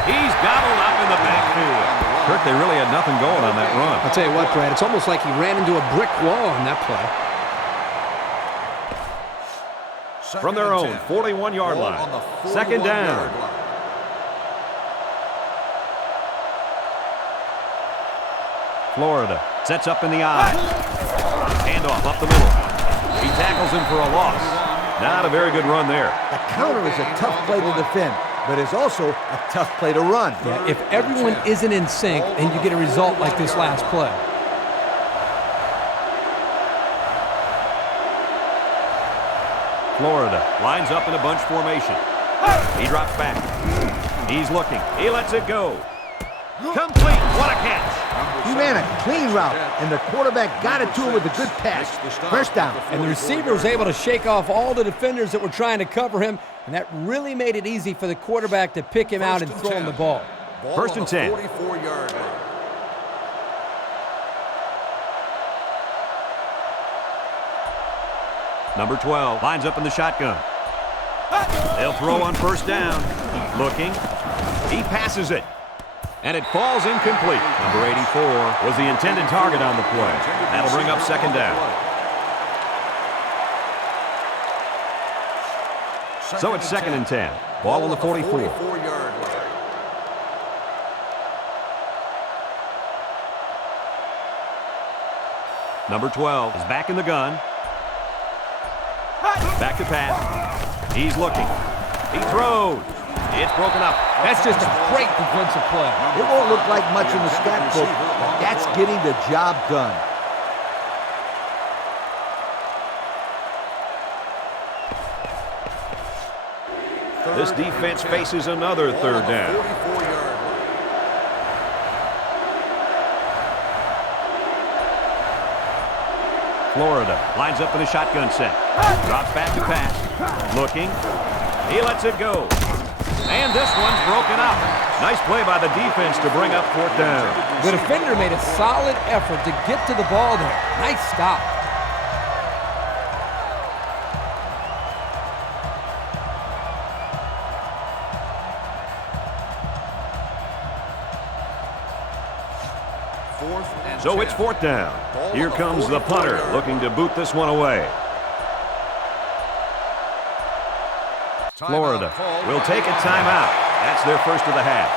He's gobbled up in the backfield. Kirk, they really had nothing going on that run. I'll tell you what, Brad, it's almost like he ran into a brick wall on that play. From their own 41-yard line. Second down. Florida sets up in the eye. Handoff up the middle. He tackles him for a loss. Not a very good run there. The counter is a tough play to defend, but it's also a tough play to run. Yeah, if everyone isn't in sync, then you get a result like this last play. Florida lines up in a bunch formation. He drops back. He's looking. He lets it go. Complete. What a catch. He ran a clean route, and the quarterback got it to him with a good pass. First down. And the receiver was able to shake off all the defenders that were trying to cover him, and that really made it easy for the quarterback to pick him out and throw him the ball. First and 10. 44-yard line. Number 12 lines up in the shotgun. They'll throw on first down. Looking. He passes it. And it falls incomplete. Number 84 was the intended target on the play. That'll bring up second down. So it's second and 10. Ball on the 44. 44-yard line. Number 12 is back in the gun. Back to pass. He's looking. He throws. It's broken up. That's just a great defensive play. It won't look like much in the stat book, but that's getting the job done. This defense faces another third down. 44-yard line. Florida lines up in a shotgun set. Drops back to pass. Looking. He lets it go. And this one's broken up. Nice play by the defense to bring up fourth down. The defender made a solid effort to get to the ball there. Nice stop. So it's fourth down. Here comes the punter looking to boot this one away. Florida will take a timeout. That's their first of the half.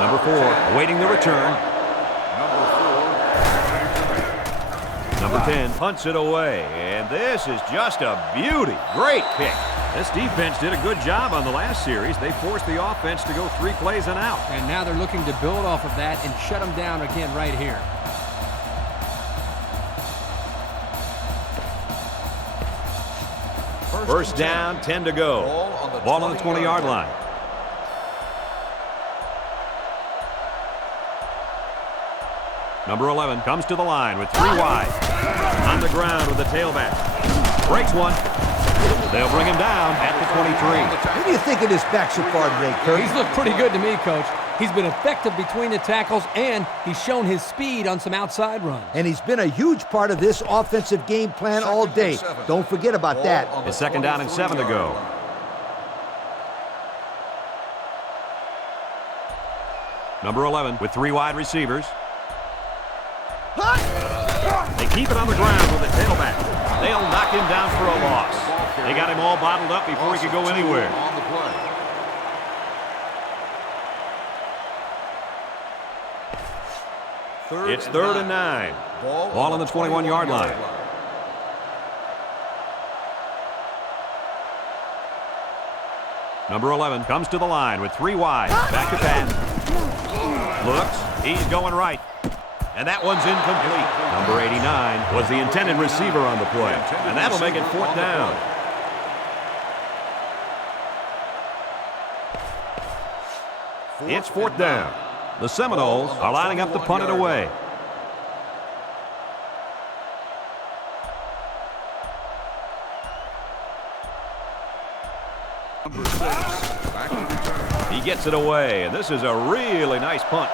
Number 4 awaiting the return. Number 10 punts it away, and this is just a beauty. Great kick. This defense did a good job on the last series. They forced the offense to go 3 plays and out. And now they're looking to build off of that and shut them down again right here. First down, 10 to go. Ball on the 20-yard line. Number 11 comes to the line with 3 wide. On the ground with the tailback. Breaks one. They'll bring him down at the 23. What do you think of this back so far today, Kirk? He's looked pretty good to me, Coach. He's been effective between the tackles, and he's shown his speed on some outside runs. And he's been a huge part of this offensive game plan all day. Don't forget about that. It's second down and 7 to go. Number 11 with 3 wide receivers. They keep it on the ground with the tailback. They'll knock him down for a loss. They got him all bottled up before he could go anywhere. On the play. It's third and 9. Ball on the 21-yard line. Number 11 comes to the line with 3 wide. Back to pass. Looks. He's going right. And that one's incomplete. Number 89 was the intended receiver on the play. And that'll make it 4th down. It's 4th down. The Seminoles are lining up to punt it away. He gets it away, and this is a really nice punt.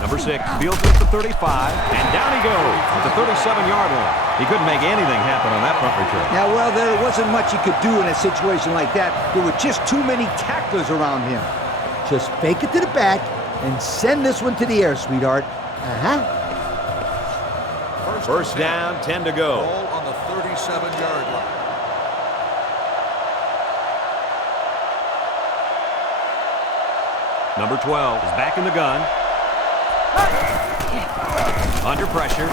Number 6 fields it at the 35, and down he goes at the 37-yard line. He couldn't make anything happen on that punt return. Yeah, well, there wasn't much he could do in a situation like that. There were just too many tacklers around him. Just fake it to the back and send this one to the air, sweetheart. First down, 10 to go. Ball on the 37-yard line. Number 12 is back in the gun. Under pressure.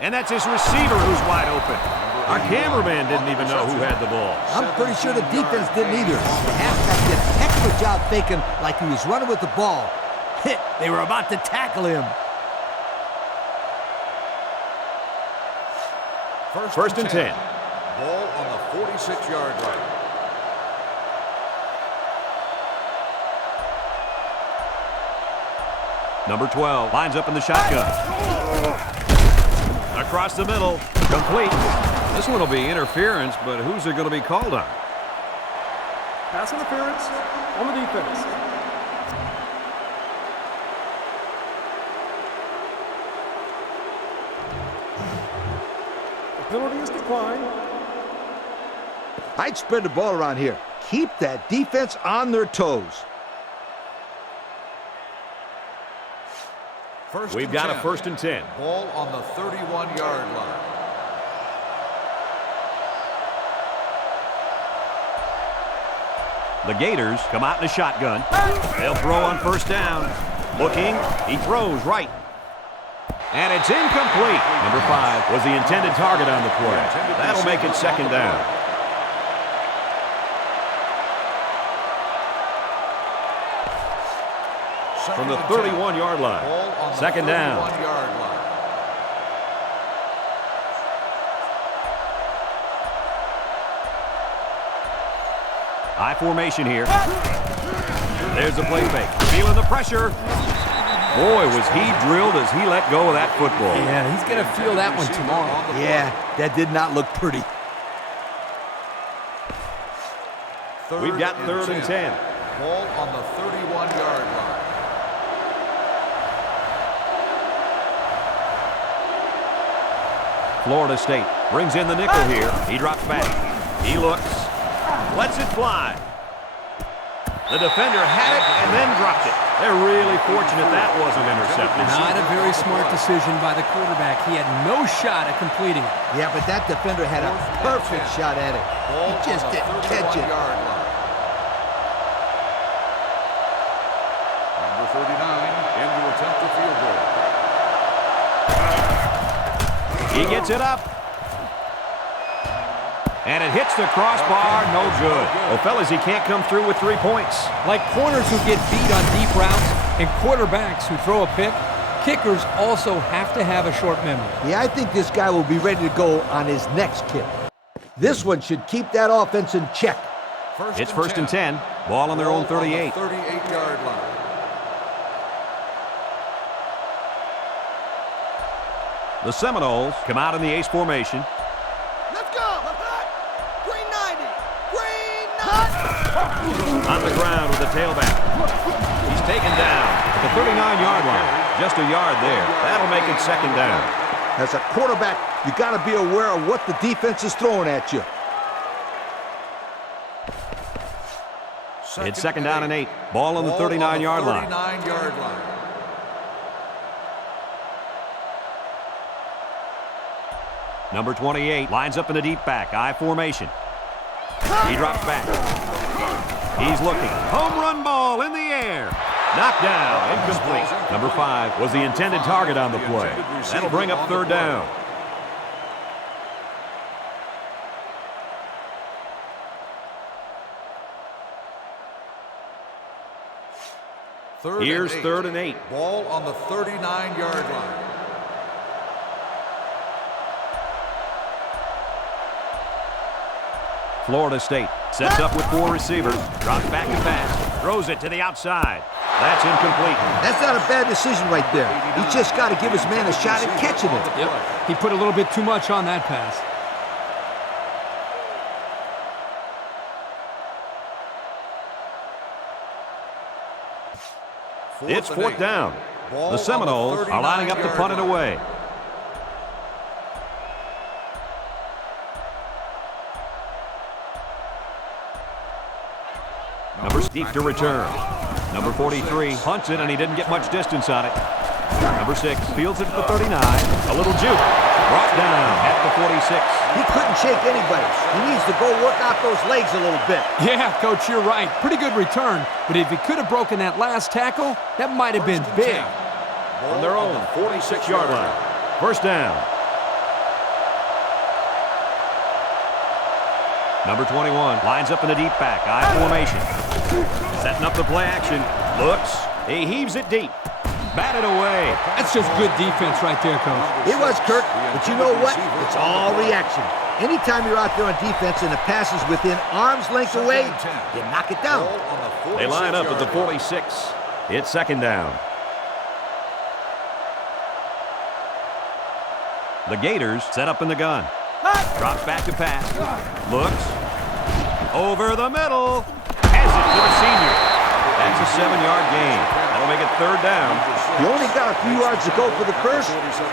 And that's his receiver who's wide open. Our cameraman didn't even know who had the ball. I'm pretty sure the defense didn't either. The halfback did a heck of a job faking like he was running with the ball. They were about to tackle him. First and 10. Ball on the 46-yard line. Number 12 lines up in the shotgun. Across the middle, complete. This one will be interference, but who's it going to be called on? Pass interference on the defense. The penalty is declined. I'd spread the ball around here. Keep that defense on their toes. We've got a first and 10. Ball on the 31-yard line. The Gators come out in a shotgun. They'll throw on first down. Looking, he throws right. And it's incomplete. Number 5 was the intended target on the play. That'll make it second down. From the 31-yard line. Second down. High formation here. There's the play fake. Feeling the pressure. Boy, was he drilled as he let go of that football. Yeah, he's going to feel that one tomorrow. Yeah, that did not look pretty. We've got third and 10. Ball on the 31-yard line. Florida State brings in the nickel here. He drops back. He looks. Lets it fly. The defender had it and then dropped it. They're really fortunate that wasn't intercepted. Not a very smart decision by the quarterback. He had no shot at completing it. Yeah, but that defender had a perfect shot at it. He just didn't catch it. Number 39 in to attempt the field goal. He gets it up. And it hits the crossbar, no good. Well, fellas, he can't come through with 3 points. Like corners who get beat on deep routes and quarterbacks who throw a pick, kickers also have to have a short memory. Yeah, I think this guy will be ready to go on his next kick. This one should keep that offense in check. It's first and 10. Ball on their own 38. 38-yard line. The Seminoles come out in the ace formation. Let's go! Green 90! Green 90! On the ground with the tailback. He's taken down at the 39-yard line. Just a yard there. That'll make it second down. As a quarterback, you got to be aware of what the defense is throwing at you. It's second down and 8. Ball on the 39-yard line. 39-yard line. Number 28 lines up in the deep back, I formation. He drops back. He's looking. Home run ball in the air. Knocked down, incomplete. Number 5 was the intended target on the play. That'll bring up third down. Here's third and 8. Ball on the 39-yard line. Florida State sets up with 4 receivers. Drops back and pass. Throws it to the outside. That's incomplete. That's not a bad decision right there. He's just got to give his man a shot at catching it. Yep. He put a little bit too much on that pass. It's fourth down. The Seminoles are lining up to punt it away. Number deep to return. Number 43 punts it, and he didn't get much distance on it. Number 6 fields it at the 39. A little juke. Brought down at the 46. He couldn't shake anybody. He needs to go work out those legs a little bit. Yeah, Coach, you're right. Pretty good return. But if he could have broken that last tackle, that might have been big. From their own 46-yard line. First down. Number 21 lines up in the deep back, I formation. Setting up the play action. Looks. He heaves it deep. Batted away. That's just good defense right there, Coach. It was, Kurt, but you know what? It's all reaction. Anytime you're out there on defense and the pass is within arm's length away, you knock it down. They line up at the 46. It's second down. The Gators set up in the gun. Drops back to pass. Looks. Over the middle. Has it to the senior. That's a 7-yard gain. That'll make it third down. You only got a few yards to go for the first,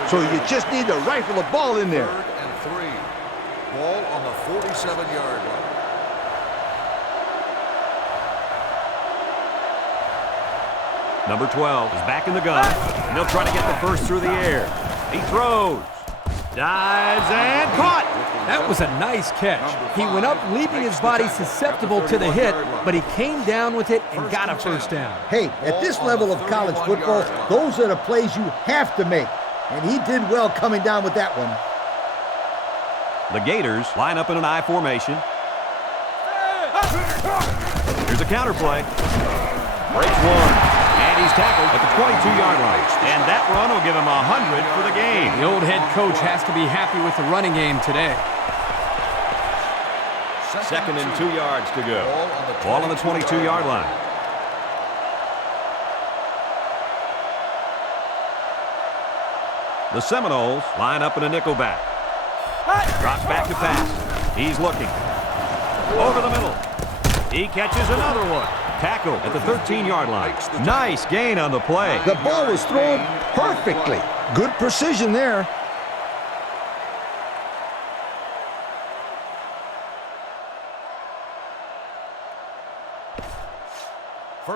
so you just need to rifle the ball in there. Third and 3. Ball on the 47-yard line. Number 12 is back in the gun, and they'll try to get the first through the air. He throws. Dives and caught. That was a nice catch. He went up, leaving his body susceptible to the hit, but he came down with it and got a first down. Hey, at this level of college football, those are the plays you have to make. And he did well coming down with that one. The Gators line up in an I formation. Here's a counter play. Breaks one. And he's tackled at the 22-yard line. And that run will give him 100 for the game. The old head coach has to be happy with the running game today. Second and 2 yards to go. Ball on the 22-yard line. The Seminoles line up in a nickelback. Drops back to pass. He's looking. Over the middle. He catches another one. Tackle at the 13-yard line. Nice gain on the play. The ball was thrown perfectly. Good precision there.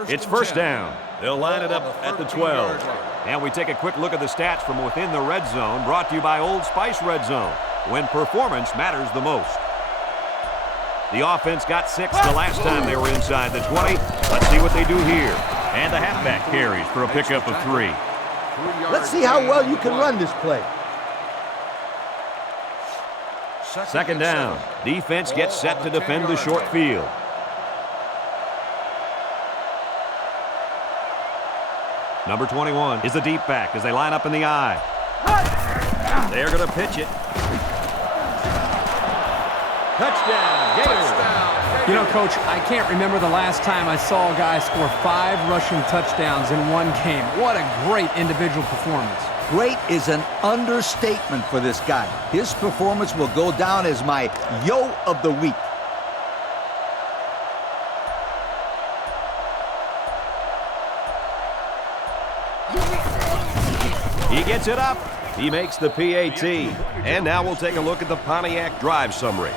It's first down. They'll line it up at the 12. And we take a quick look at the stats from within the red zone, brought to you by Old Spice Red Zone, when performance matters the most. The offense got 6 the last time they were inside the 20. Let's see what they do here. And the halfback carries for a pickup of 3. Let's see how well you can run this play. Second down. Defense gets set to defend the short field. Number 21 is the deep back as they line up in the I. They're going to pitch it. Touchdown, Gators. You know, Coach, I can't remember the last time I saw a guy score 5 rushing touchdowns in one game. What a great individual performance. Great is an understatement for this guy. His performance will go down as my yo of the week. He gets it up. He makes the PAT. And now we'll take a look at the Pontiac drive summary.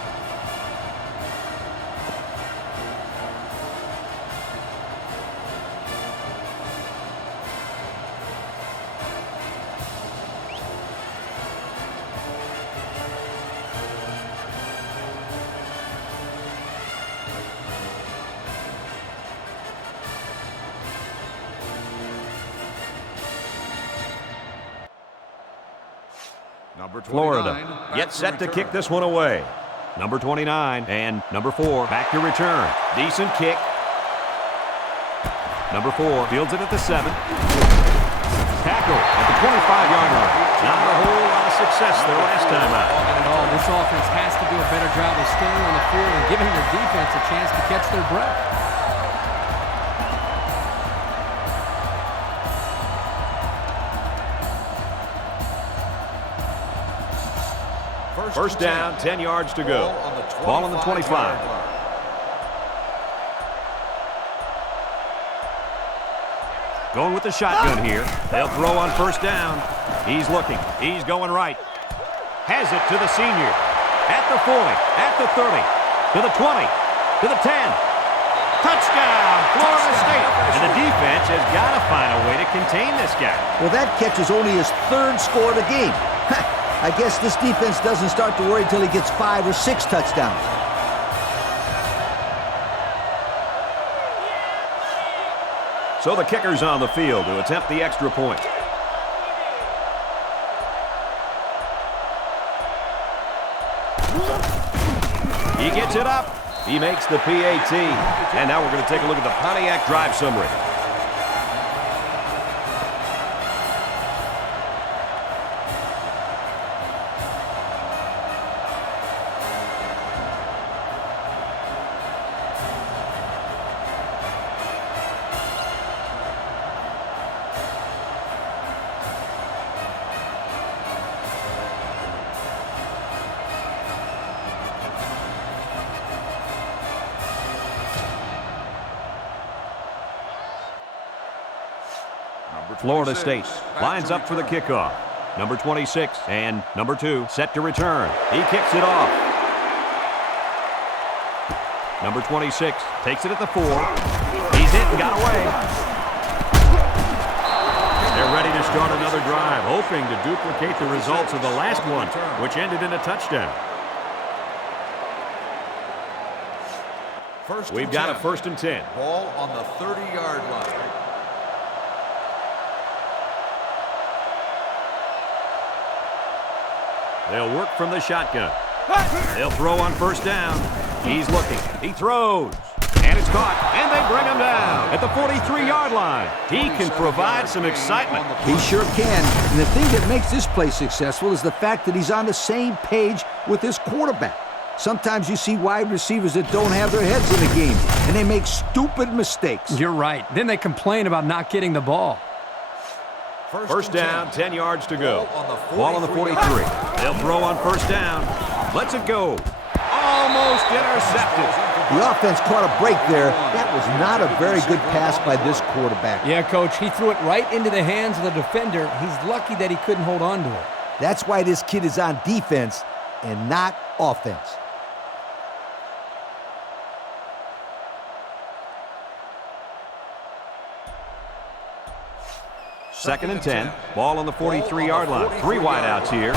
Florida gets set to kick this one away. Number 29 and number 4 back to return. Decent kick. Number 4 fields it at the 7. Tackle at the 25-yard line. Not a whole lot of success there last time out. Not at all. This offense has to do a better job of staying on the field and giving their defense a chance to catch their breath. First down, 10 yards to go. Ball on the 25. Going with the shotgun here. They'll throw on first down. He's looking. He's going right. Has it to the senior. At the 40, at the 30, to the 20, to the 10. Touchdown, Florida State. And the defense has got to find a way to contain this guy. Well, that catch is only his 3rd score of the game. I guess this defense doesn't start to worry until he gets 5 or 6 touchdowns. So the kicker's on the field to attempt the extra point. He gets it up. He makes the PAT. And now we're going to take a look at the Pontiac drive summary. Florida State lines up for the kickoff. Number 26 and number 2 set to return. He kicks it off. Number 26 takes it at the 4. He's hit and got away. They're ready to start another drive, hoping to duplicate the results of the last one, which ended in a touchdown. We've got a 1st and 10. Ball on the 30-yard line. They'll work from the shotgun. They'll throw on first down. He's looking. He throws. And it's caught. And they bring him down at the 43-yard line. He can provide some excitement. He sure can. And the thing that makes this play successful is the fact that he's on the same page with his quarterback. Sometimes you see wide receivers that don't have their heads in the game, and they make stupid mistakes. You're right. Then they complain about not getting the ball. First down, 10 yards to go. Ball on the 43. They'll throw on first down. Lets it go. Almost intercepted. The offense caught a break there. That was not a very good pass by this quarterback. Yeah, Coach, he threw it right into the hands of the defender. He's lucky that he couldn't hold on to it. That's why this kid is on defense and not offense. Second and 10. Ball on the 43-yard line. 3 wideouts here.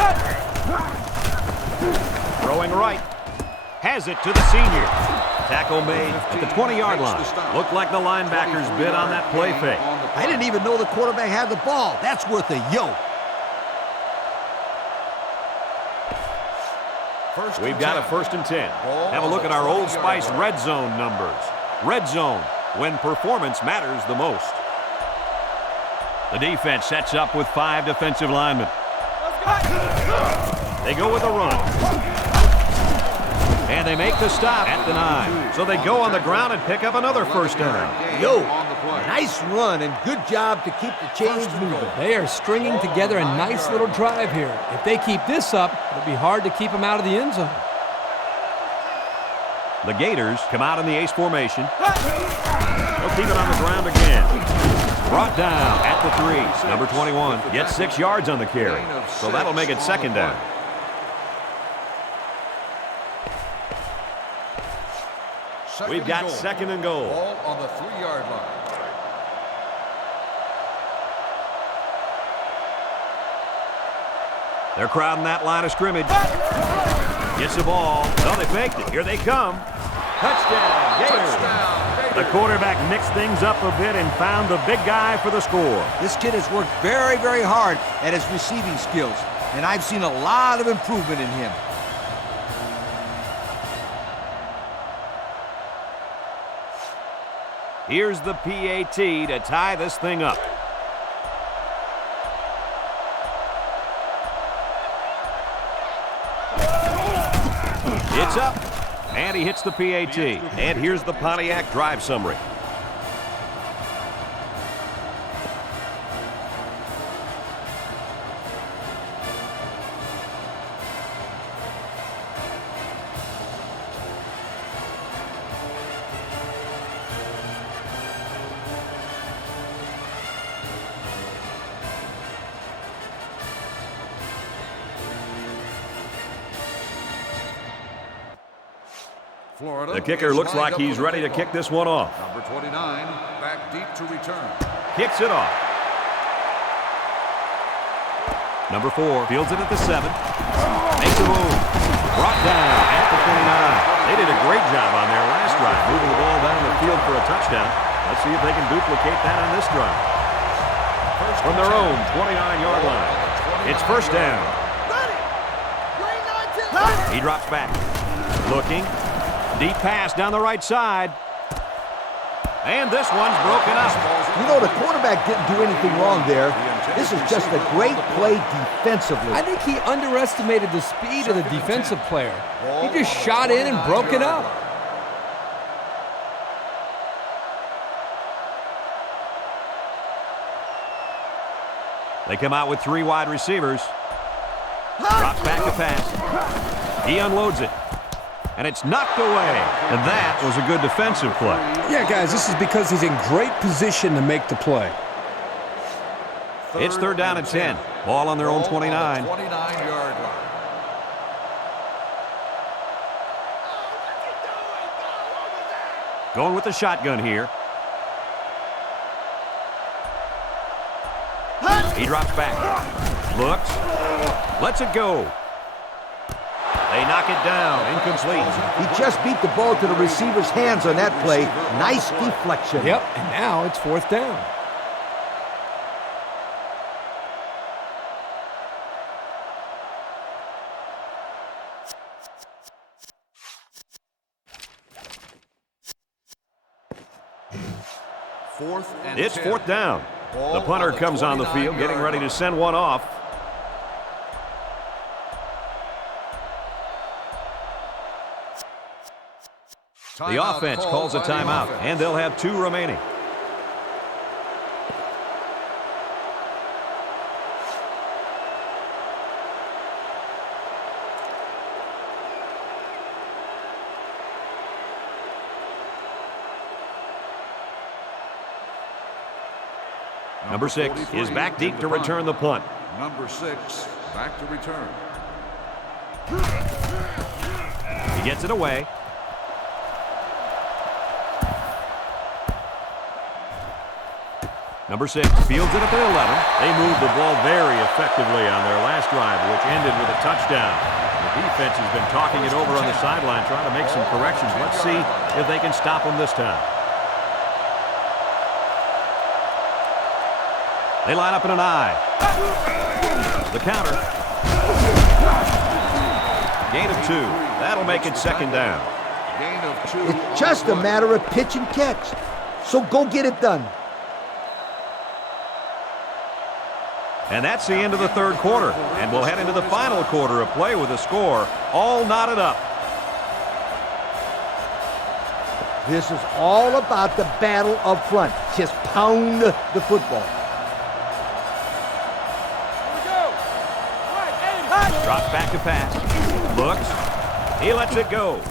Throwing right. Has it to the senior. Tackle made at the 20-yard line. Looked like the linebackers bid on that play fake. I didn't even know the quarterback had the ball. That's worth a yo. We've got a 1st and 10. Have a look at our Old Spice red zone numbers. Red zone, when performance matters the most. The defense sets up with 5 defensive linemen. They go with a run. And they make the stop at the 9. So they go on the ground and pick up another first down. Yo, nice run and good job to keep the chains moving. They are stringing together a nice little drive here. If they keep this up, it'll be hard to keep them out of the end zone. The Gators come out in the ace formation. They'll keep it on the ground again. Brought down at the 3. Number 21 gets 6 yards on the carry. So that'll make it second down. We've got second and goal. Ball on the 3-yard line. They're crowding that line of scrimmage. Gets the ball. Well, they faked it. Here they come. Touchdown, Gators. The quarterback mixed things up a bit and found the big guy for the score. This kid has worked very, very hard at his receiving skills, and I've seen a lot of improvement in him. Here's the PAT to tie this thing up. It's up, and he hits the PAT. And here's the Pontiac drive summary. Florida. The kicker looks like he's ready to kick this one off. Number 29, back deep to return. Kicks it off. Number 4 fields it at the 7. Makes a move. Brought down at the 29. They did a great job on their last drive, moving the ball down the field for a touchdown. Let's see if they can duplicate that on this drive. From their own 29-yard line. It's first down. He drops back. Looking. Deep pass down the right side. And this one's broken up. You know, the quarterback didn't do anything wrong there. This is just a great play defensively. I think he underestimated the speed of the defensive player. He just shot in and broke it up. They come out with 3 wide receivers. Drops back to pass. He unloads it. And it's knocked away. And that was a good defensive play. Yeah, guys, this is because he's in great position to make the play. It's third down and 10. Ball on their own 29. 29-yard line. Going with the shotgun here. He drops back. Looks. Lets it go. They knock it down. Incomplete. He just beat the ball to the receiver's hands on that play. Nice deflection. Yep, and now it's fourth down. It's fourth down. The punter comes on the field, getting ready to send one off. The offense calls a timeout, and they'll have 2 remaining. Number 6 is back deep to return the punt. Number 6, back to return. He gets it away. Number 6 fields it at their 11. They moved the ball very effectively on their last drive, which ended with a touchdown. The defense has been talking it over on the sideline, trying to make some corrections. Let's see if they can stop them this time. They line up in an I. The counter. Gain of 2. That'll make it second down. Gain of 2. It's just a matter of pitch and catch. So go get it done. And that's the end of the third quarter. And we'll head into the final quarter of play with a score all knotted up. This is all about the battle up front. Just pound the football. Drops back to pass. Looks. He lets it go.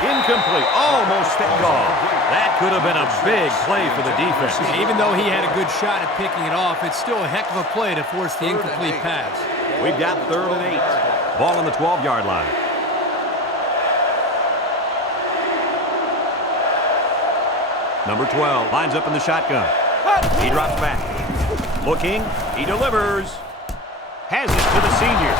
Incomplete. Almost picked off. That could have been a big play for the defense. Even though he had a good shot at picking it off, it's still a heck of a play to force the incomplete pass. We've got 3rd and 8. Ball on the 12-yard line. Number 12 lines up in the shotgun. He drops back. Looking. He delivers. Has it to the senior.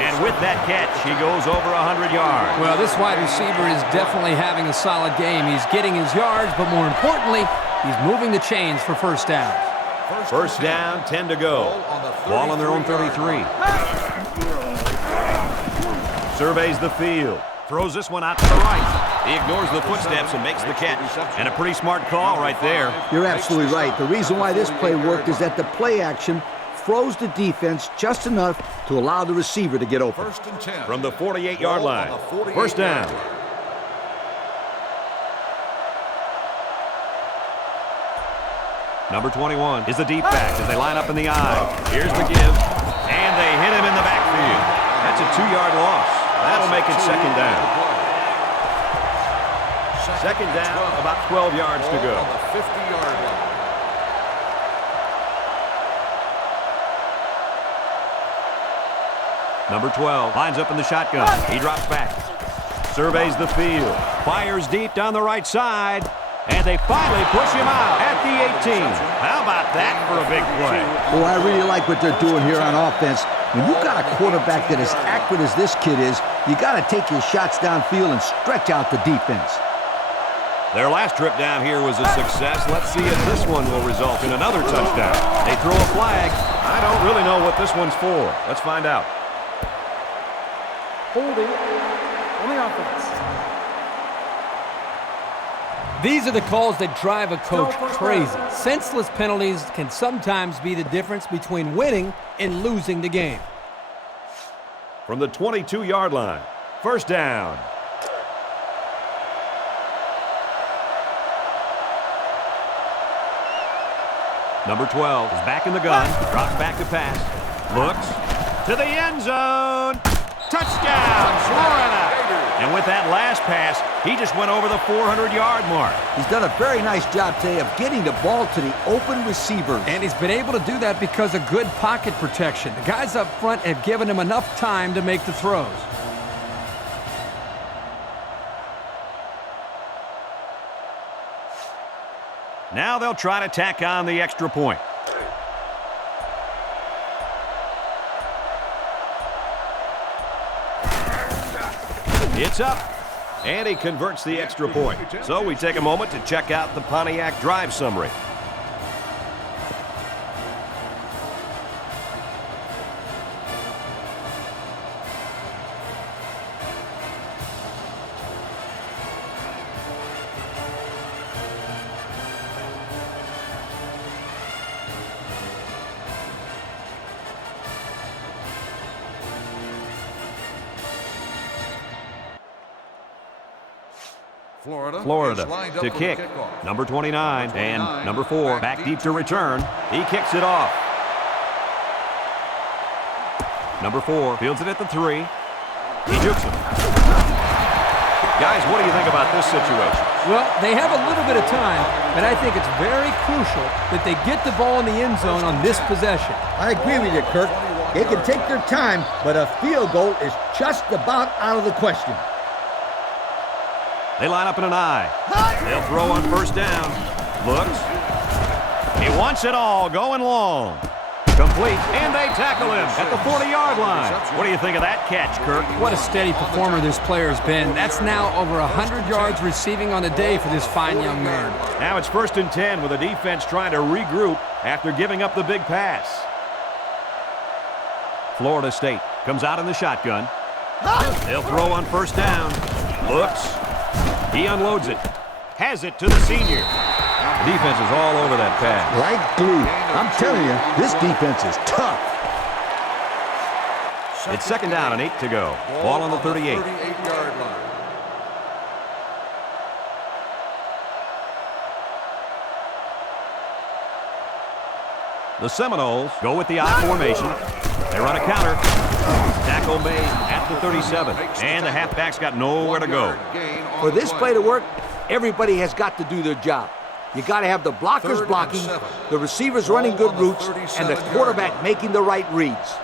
And with that catch, he goes over 100 yards. Well, this wide receiver is definitely having a solid game. He's getting his yards, but more importantly, he's moving the chains for first downs. First down, 10 to go. Ball on their own 33. Surveys the field. Throws this one out to the right. He ignores the footsteps and makes the catch. And a pretty smart call right there. You're absolutely right. The reason why this play worked is that the play action froze the defense just enough to allow the receiver to get open. First and 10. From the 48-yard line. First down. Number 21 is the deep back as they line up in the eye. Here's the give. And they hit him in the backfield. That's a 2-yard loss. That'll make it second down. Second down, about 12 yards to go. On the 50-yard line. Number 12 lines up in the shotgun. He drops back. Surveys the field. Fires deep down the right side. And they finally push him out at the 18. How about that for a big play? Oh, I really like what they're doing here on offense. When you've got a quarterback that is accurate as this kid is, you got to take your shots downfield and stretch out the defense. Their last trip down here was a success. Let's see if this one will result in another touchdown. They throw a flag. I don't really know what this one's for. Let's find out. Holding on the offense. These are the calls that drive a coach crazy. Senseless penalties can sometimes be the difference between winning and losing the game. From the 22-yard line, first down. Number 12 is back in the gun, drops back to pass, looks to the end zone. Touchdown, Florida! And with that last pass, he just went over the 400-yard mark. He's done a very nice job today of getting the ball to the open receivers. And he's been able to do that because of good pocket protection. The guys up front have given him enough time to make the throws. Now they'll try to tack on the extra point. It's up, and he converts the extra point. So we take a moment to check out the Pontiac drive summary. Florida to kick. Number 29 and number 4 back deep to return. He kicks it off. Number 4 fields it at the 3. He jukes him. Guys, what do you think about this situation? Well, they have a little bit of time, but I think it's very crucial that they get the ball in the end zone on this possession. I agree with you, Kirk. They can take their time, but a field goal is just about out of the question. They line up in an I. They'll throw on first down. Looks. He wants it all, going long. Complete, and they tackle him at the 40-yard line. What do you think of that catch, Kirk? What a steady performer this player has been. That's now over 100 yards receiving on the day for this fine young man. Now it's first and 10 with the defense trying to regroup after giving up the big pass. Florida State comes out in the shotgun. They'll throw on first down. Looks. He unloads it. Has it to the senior. The defense is all over that pass. Like glue. I'm telling you, this defense is tough. It's second down and 8 to go. Ball on the 38. 38-yard line. The Seminoles go with the I formation. They run a counter. Tackle made at the 37. And the halfback's got nowhere to go. For this play to work, everybody has got to do their job. You got to have the blockers blocking, the receivers running good routes, and the quarterback making the right reads.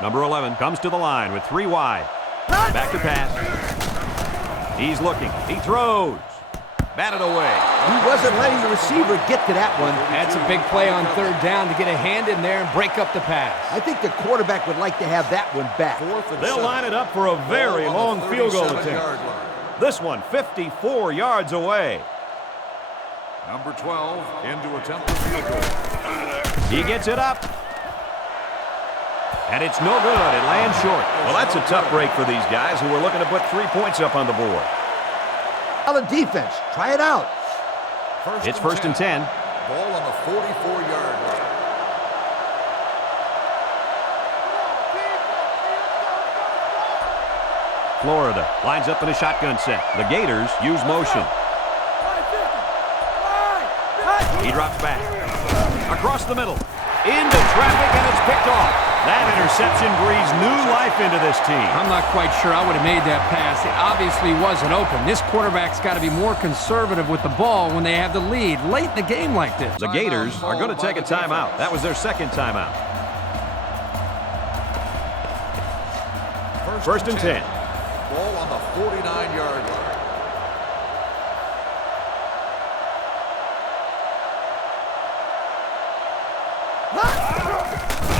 Number 11 comes to the line with 3 wide. Back to pass. He's looking. He throws. Batted away. He wasn't letting the receiver get to that one. That's a big play on third down to get a hand in there and break up the pass. I think the quarterback would like to have that one back. They'll line it up for a very long field goal attempt. This one 54 yards away. Number 12 in to attempt the field goal. He gets it up. And it's no good. It lands short. Well, that's a tough break for these guys who are looking to put 3 points up on the board. Solid defense. Try it out. It's first and 10. Ball on the 44-yard line. Florida lines up in a shotgun set. The Gators use motion. He drops back. Across the middle. Into traffic, and it's picked off. That interception breathes new life into this team. I'm not quite sure I would have made that pass. It obviously wasn't open. This quarterback's got to be more conservative with the ball when they have the lead late in the game like this. The Gators are going to take a timeout. That was their second timeout. First and 10. Ball on the 49-yard line.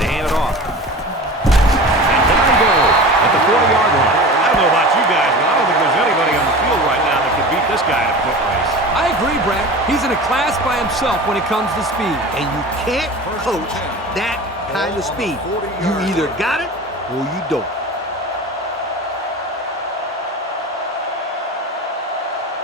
They hand it off. And down he goes at the 40-yard line. I don't know about you guys, but I don't think there's anybody on the field right now that could beat this guy in a foot race. I agree, Brad. He's in a class by himself when it comes to speed. And you can't coach that kind of speed. You either got it or you don't.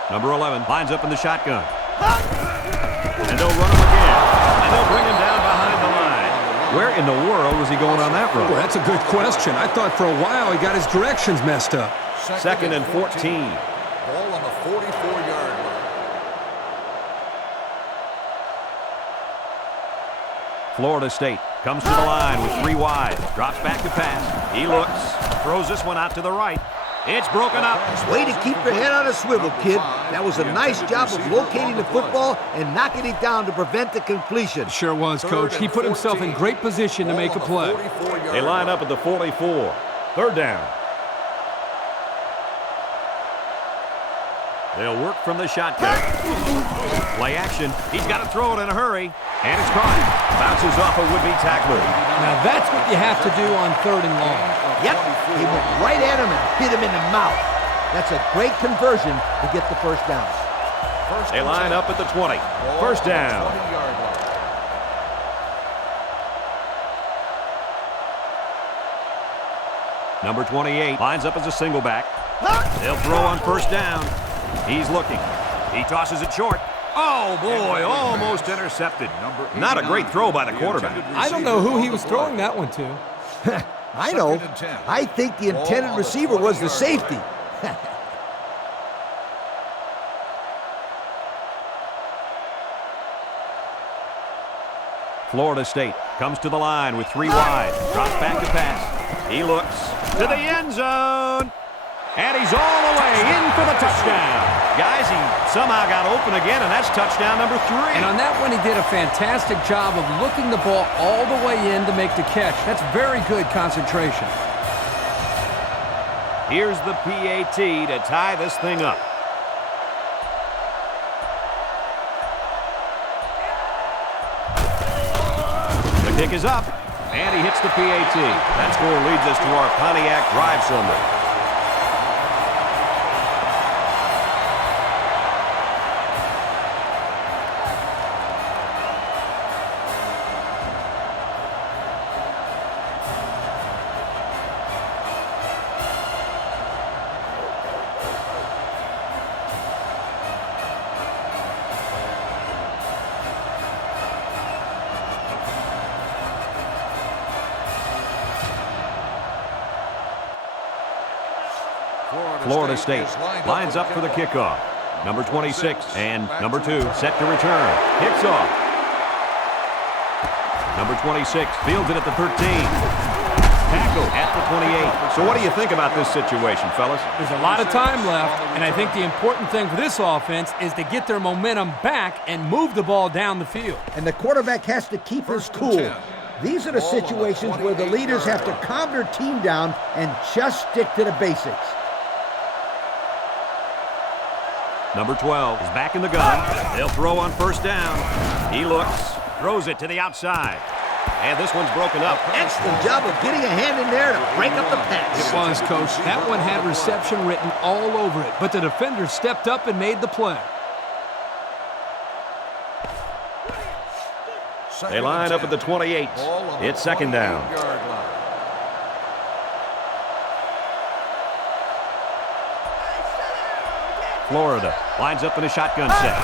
Number 11 lines up in the shotgun. And they'll run him again. And they'll bring him down behind the line. Where in the world was he going on that run? Well, that's a good question. I thought for a while he got his directions messed up. Second and 14. Ball on the 44-yard line. Florida State comes to the line with 3 wide. Drops back to pass. He looks. Throws this one out to the right. It's broken up. Way to keep your head on a swivel, kid. That was a nice job of locating the football and knocking it down to prevent the completion. Sure was, Coach. He put himself in great position to make a play. They line up at the 44. Third down. They'll work from the shotgun. Play action. He's got to throw it in a hurry. And it's caught. Bounces off a would-be tackler. Now that's what you have to do on third and long. Yep, he went right at him and hit him in the mouth. That's a great conversion to get the first down. They line up at the 20. First down. Number 28 lines up as a single back. They'll throw on first down. He's looking. He tosses it short. Oh, boy, almost intercepted. Not a great throw by the quarterback. I don't know who he was throwing that one to. I know. I think the intended receiver was the safety. Florida State comes to the line with 3 wide. Drops back to pass. He looks to the end zone. And he's all the way in for the touchdown. Guys, he somehow got open again, and that's touchdown number 3. And on that one, he did a fantastic job of looking the ball all the way in to make the catch. That's very good concentration. Here's the PAT to tie this thing up. The kick is up, and he hits the PAT. That score leads us to our Pontiac drive summary. Florida State lines up for the kickoff. Number 26 and number 2 set to return. Kicks off. Number 26 fields it at the 13. Tackle at the 28. So what do you think about this situation, fellas? There's a lot of time left, and I think the important thing for this offense is to get their momentum back and move the ball down the field. And the quarterback has to keep his cool. These are the situations where the leaders have to calm their team down and just stick to the basics. Number 12 is back in the gun. They'll throw on first down. He looks, throws it to the outside. And this one's broken up. Excellent job of getting a hand in there to break up the pass. It was, Coach. That one had reception written all over it, but the defender stepped up and made the play. They line up at the 28. It's second down. Florida lines up in a shotgun set.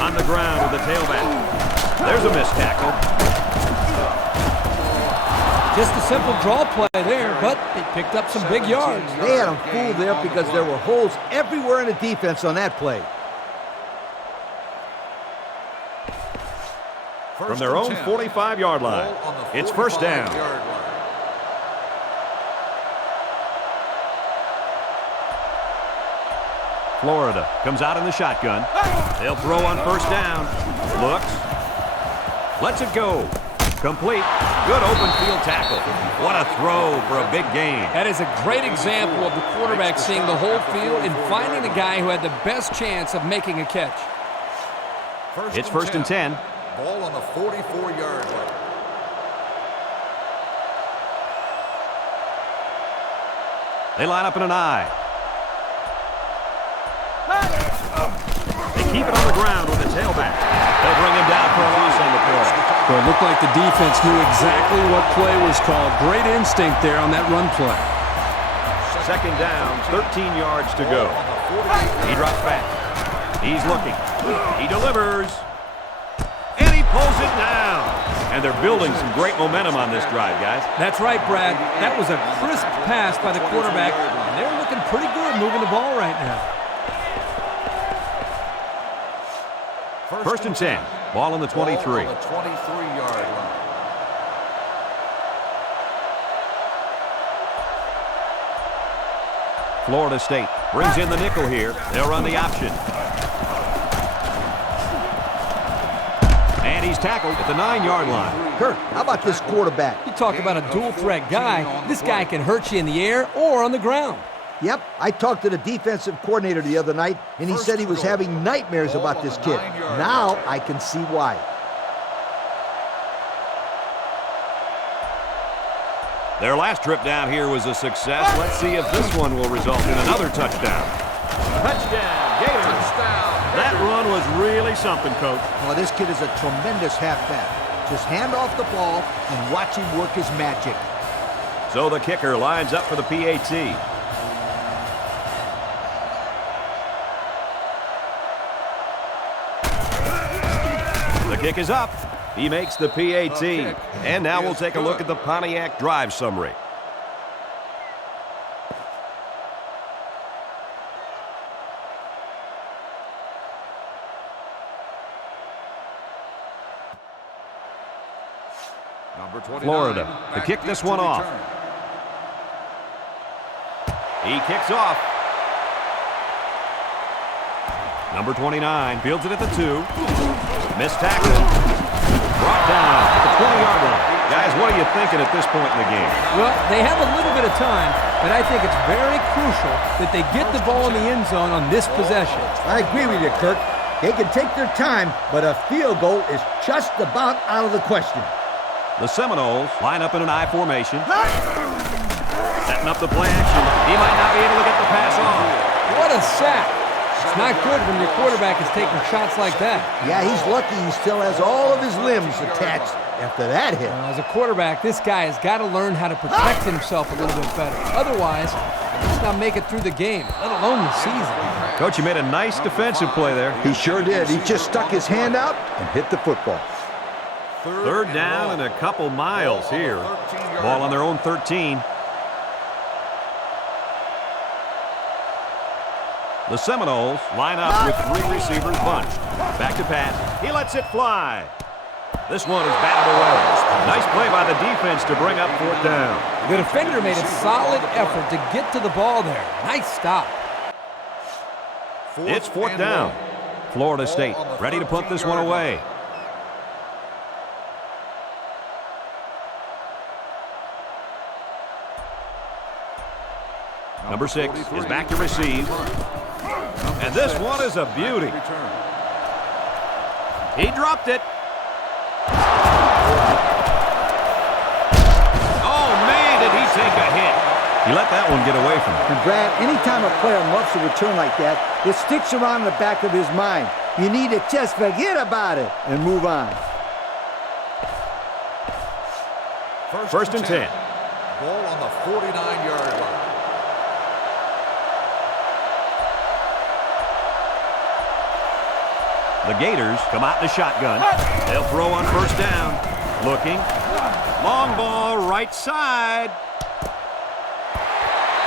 On the ground with the tailback. There's a missed tackle. Just a simple draw play there, but they picked up some big yards. They had them fooled there because there were holes everywhere in the defense on that play. From their own 45-yard line, it's first down. Florida comes out in the shotgun. They'll throw on first down. Looks. Lets it go. Complete. Good open field tackle. What a throw for a big gain. That is a great example of the quarterback seeing the whole field and finding the guy who had the best chance of making a catch. It's first and 10. Ball on the 44-yard line. They line up in an I. They keep it on the ground with the tailback. They'll bring him down for a loss on the play. Well, it looked like the defense knew exactly what play was called. Great instinct there on that run play. Second down, 13 yards to go. He drops back. He's looking. He delivers. And he pulls it down. And they're building some great momentum on this drive, guys. That's right, Brad. That was a crisp pass by the quarterback, and they're looking pretty good moving the ball right now. First and 10. Ball on the 23. Ball on the 23-yard line. Florida State brings in the nickel here. They'll run the option. And he's tackled at the 9-yard line. Kurt, how about this quarterback? You talk about a dual-threat guy. This guy can hurt you in the air or on the ground. Yep, I talked to the defensive coordinator the other night, and he said he was having nightmares about this kid. Now I can see why. Their last trip down here was a success. Let's see if this one will result in another touchdown. Touchdown, Gators. That run was really something, Coach. Well, this kid is a tremendous halfback. Just hand off the ball and watch him work his magic. So the kicker lines up for the PAT. The kick is up. He makes the PAT. And now we'll take a look at the Pontiac drive summary. Florida to kick this one off. He kicks off. Number 29 fields it at the 2. Missed tackle. Brought down at the 20-yard line. Guys, what are you thinking at this point in the game? Well, they have a little bit of time, but I think it's very crucial that they get the ball in the end zone on this possession. I agree with you, Kirk. They can take their time, but a field goal is just about out of the question. The Seminoles line up in an I formation. Setting up the play action. He might not be able to get the pass off. What a sack. It's not good when your quarterback is taking shots like that. Yeah, he's lucky he still has all of his limbs attached after that hit. Well, as a quarterback, this guy has got to learn how to protect himself a little bit better. Otherwise, he's not make it through the game, let alone the season. Coach, you made a nice defensive play there. He sure did. He just stuck his hand out and hit the football. Third down and a couple miles here. Ball on their own 13. The Seminoles line up with 3 receivers bunched. Back to pass. He lets it fly. This one is batted away. Nice play by the defense to bring up 4th down. The defender made a solid effort to get to the ball there. Nice stop. It's 4th down. Florida State ready to punt this one away. Number 6 is back to receive. And this one is a beauty. He dropped it. Oh, man, did he take a hit. He let that one get away from him. And Brad, anytime a player muffs a return like that, it sticks around in the back of his mind. You need to just forget about it and move on. First and 10. Ball on the 49-yard line. The Gators come out in the shotgun. They'll throw on 1st down. Looking. Long ball, right side.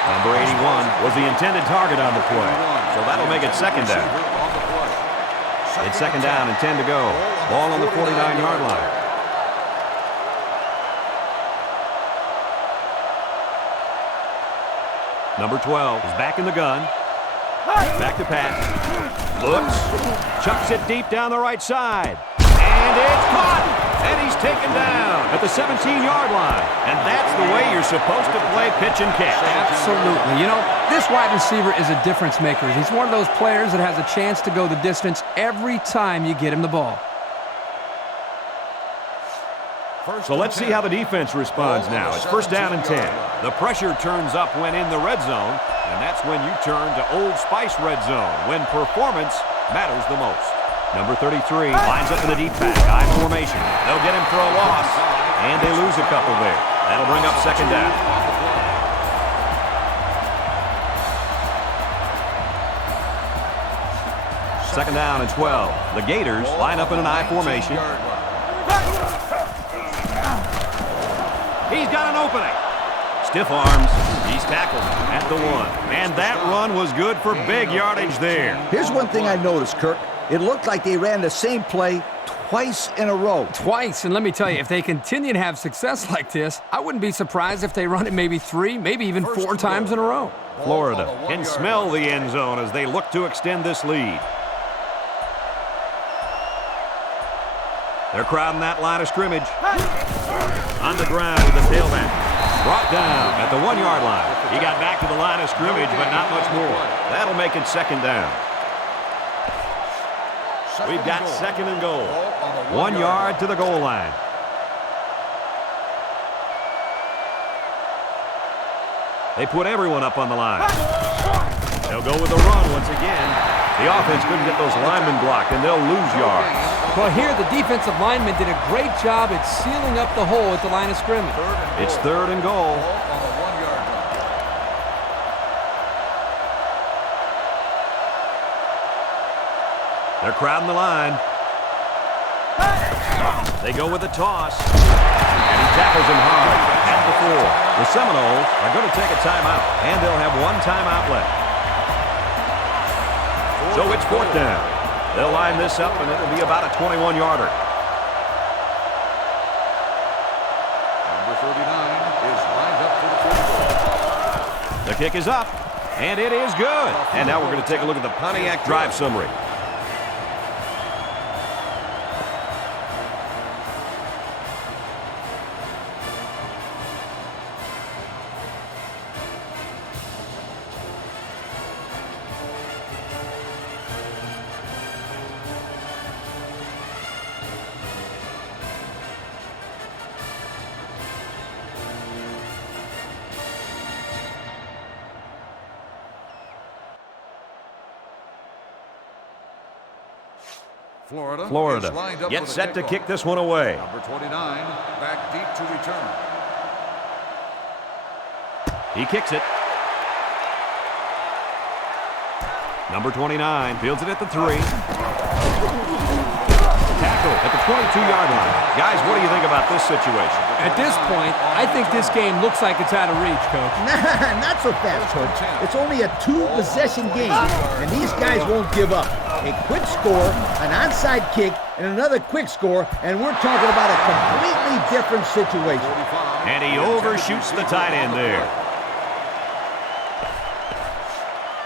Number 81 was the intended target on the play. So that'll make it 2nd down. It's 2nd down and 10 to go. Ball on the 49-yard line. Number 12 is back in the gun. Back to pass. Looks. Chucks it deep down the right side. And it's caught. And he's taken down at the 17-yard line. And that's the way you're supposed to play pitch and catch. Absolutely. You know, this wide receiver is a difference maker. He's one of those players that has a chance to go the distance every time you get him the ball. So let's see how the defense responds now. It's 1st down and 10. The pressure turns up when in the red zone, and that's when you turn to Old Spice red zone, when performance matters the most. Number 33 lines up in the deep pack, I formation. They'll get him for a loss, and they lose a couple there. That'll bring up 2nd down. Second down and 12. The Gators line up in an I formation. He's got an opening. Stiff arms. He's tackled at the 1. And that run was good for big yardage there. Here's one thing I noticed, Kirk. It looked like they ran the same play twice in a row. Twice, and let me tell you, if they continue to have success like this, I wouldn't be surprised if they run it maybe 3, maybe even 4 times in a row. Florida can smell the end zone as they look to extend this lead. They're crowding that line of scrimmage. On the ground with the tailback. Brought down at the 1-yard line. He got back to the line of scrimmage, but not much more. That'll make it 2nd down. We've got 2nd and goal. 1 yard to the goal line. They put everyone up on the line. They'll go with the run once again. The offense couldn't get those linemen blocked, and they'll lose yards. Well, here the defensive lineman did a great job at sealing up the hole at the line of scrimmage. It's 3rd and goal. They're crowding the line. They go with a toss. And he tackles him hard at the 4. The Seminoles are going to take a timeout, and they'll have 1 timeout left. So it's 4th down. They'll line this up, and it'll be about a 21-yarder. Number 39 is lined up for the field goal. The kick is up, and it is good. And now we're going to take a look at the Pontiac drive summary. Florida gets set to kick this one away. Number 29 back deep to return. He kicks it. Number 29 fields it at the 3. Tackle at the 22-yard line. Guys, what do you think about this situation? At this point, I think this game looks like it's out of reach, Coach. Nah, not so fast, Coach. It's only a 2-possession game, and these guys won't give up. A quick score, an onside kick, and another quick score, and we're talking about a completely different situation. And he overshoots the tight end there.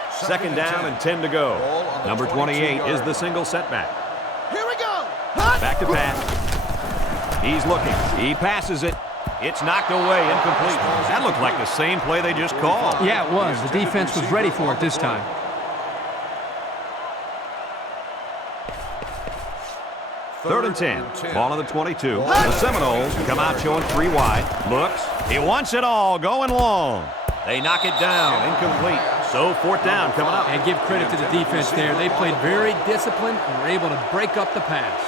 Second down and 10 to go. Number 28 is the single setback. Here we go. Back to pass. He's looking. He passes it. It's knocked away, incomplete. That looked like the same play they just called. Yeah, it was. The defense was ready for it this time. Third and 10. Ball on the 22. The Seminoles come out showing 3 wide. Looks. He wants it all going long. They knock it down. Incomplete. So fourth down coming up. And give credit to the defense there. They played very disciplined and were able to break up the pass.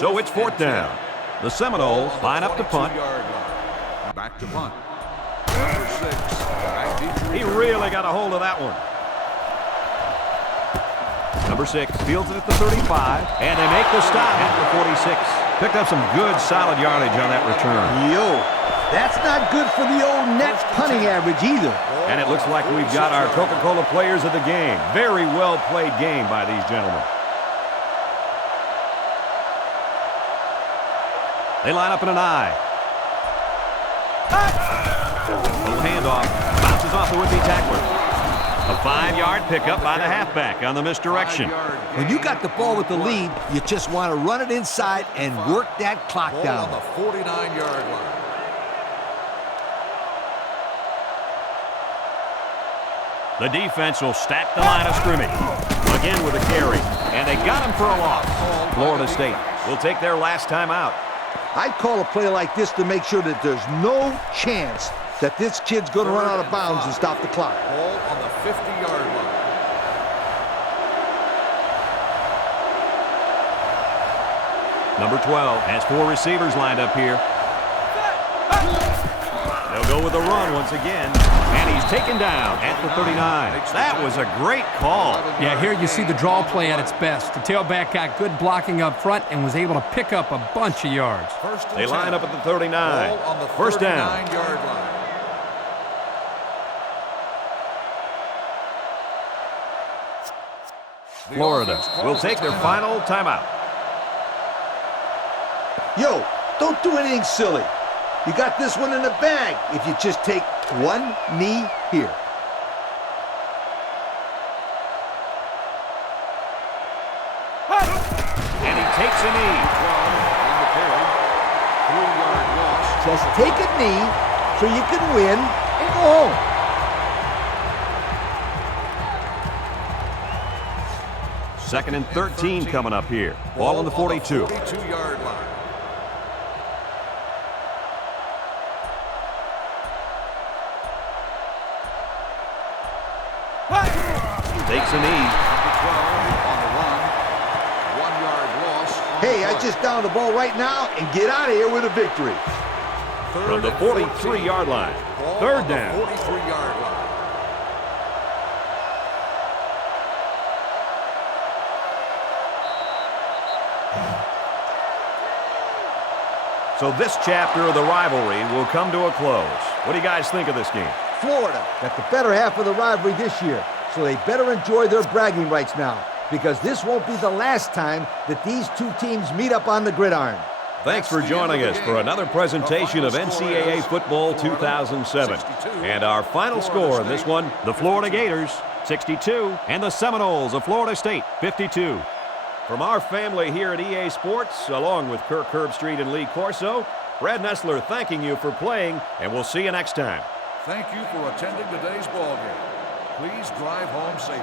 So it's fourth down. The Seminoles line up to punt. Back to punt. Number 6. He really got a hold of that one. Number 6 fields it at the 35, and they make the stop at the 46. Picked up some good, solid yardage on that return. Yo, that's not good for the old net punting average either. And it looks like we've got our Coca-Cola players of the game. Very well played game by these gentlemen. They line up in an I. Little handoff. Bounces off the would-be tackler. A 5-yard pickup by the halfback on the misdirection. When you got the ball with the lead, you just want to run it inside and work that clock down. On the 49-yard line. The defense will stack the line of scrimmage. Again with a carry. And they got him for a loss. Florida State will take their last time out. I'd call a play like this to make sure that there's no chance that this kid's going to run out of bounds and stop the clock. Ball on the 50-yard line. Number 12 has 4 receivers lined up here. They'll go with the run once again. And he's taken down at the 39. That was a great call. Yeah, here you see the draw play at its best. The tailback got good blocking up front and was able to pick up a bunch of yards. They line up at the 39. Ball on the First down. 39-yard line. Florida will take their final timeout. Yo, don't do anything silly. You got this one in the bag if you just take one knee here. And he takes a knee. On the carry. 3-yard loss. Just take a knee so you can win and go home. Second and 13 coming up here. Ball on the 42. 42-yard line. Takes a knee. Number 12 on the run. 1-yard loss. Hey, I just down the ball right now and get out of here with a victory. From the 43-yard line. Third down. 43-yard line. So this chapter of the rivalry will come to a close. What do you guys think of this game? Florida got the better half of the rivalry this year, so they better enjoy their bragging rights now, because this won't be the last time that these two teams meet up on the gridiron. Thanks for joining us for another presentation of NCAA Football 2007. And our final score in this one, the Florida Gators, 62, and the Seminoles of Florida State, 52. From our family here at EA Sports, along with Kirk Herbstreit and Lee Corso, Brad Nessler thanking you for playing, and we'll see you next time. Thank you for attending today's ball game. Please drive home safely.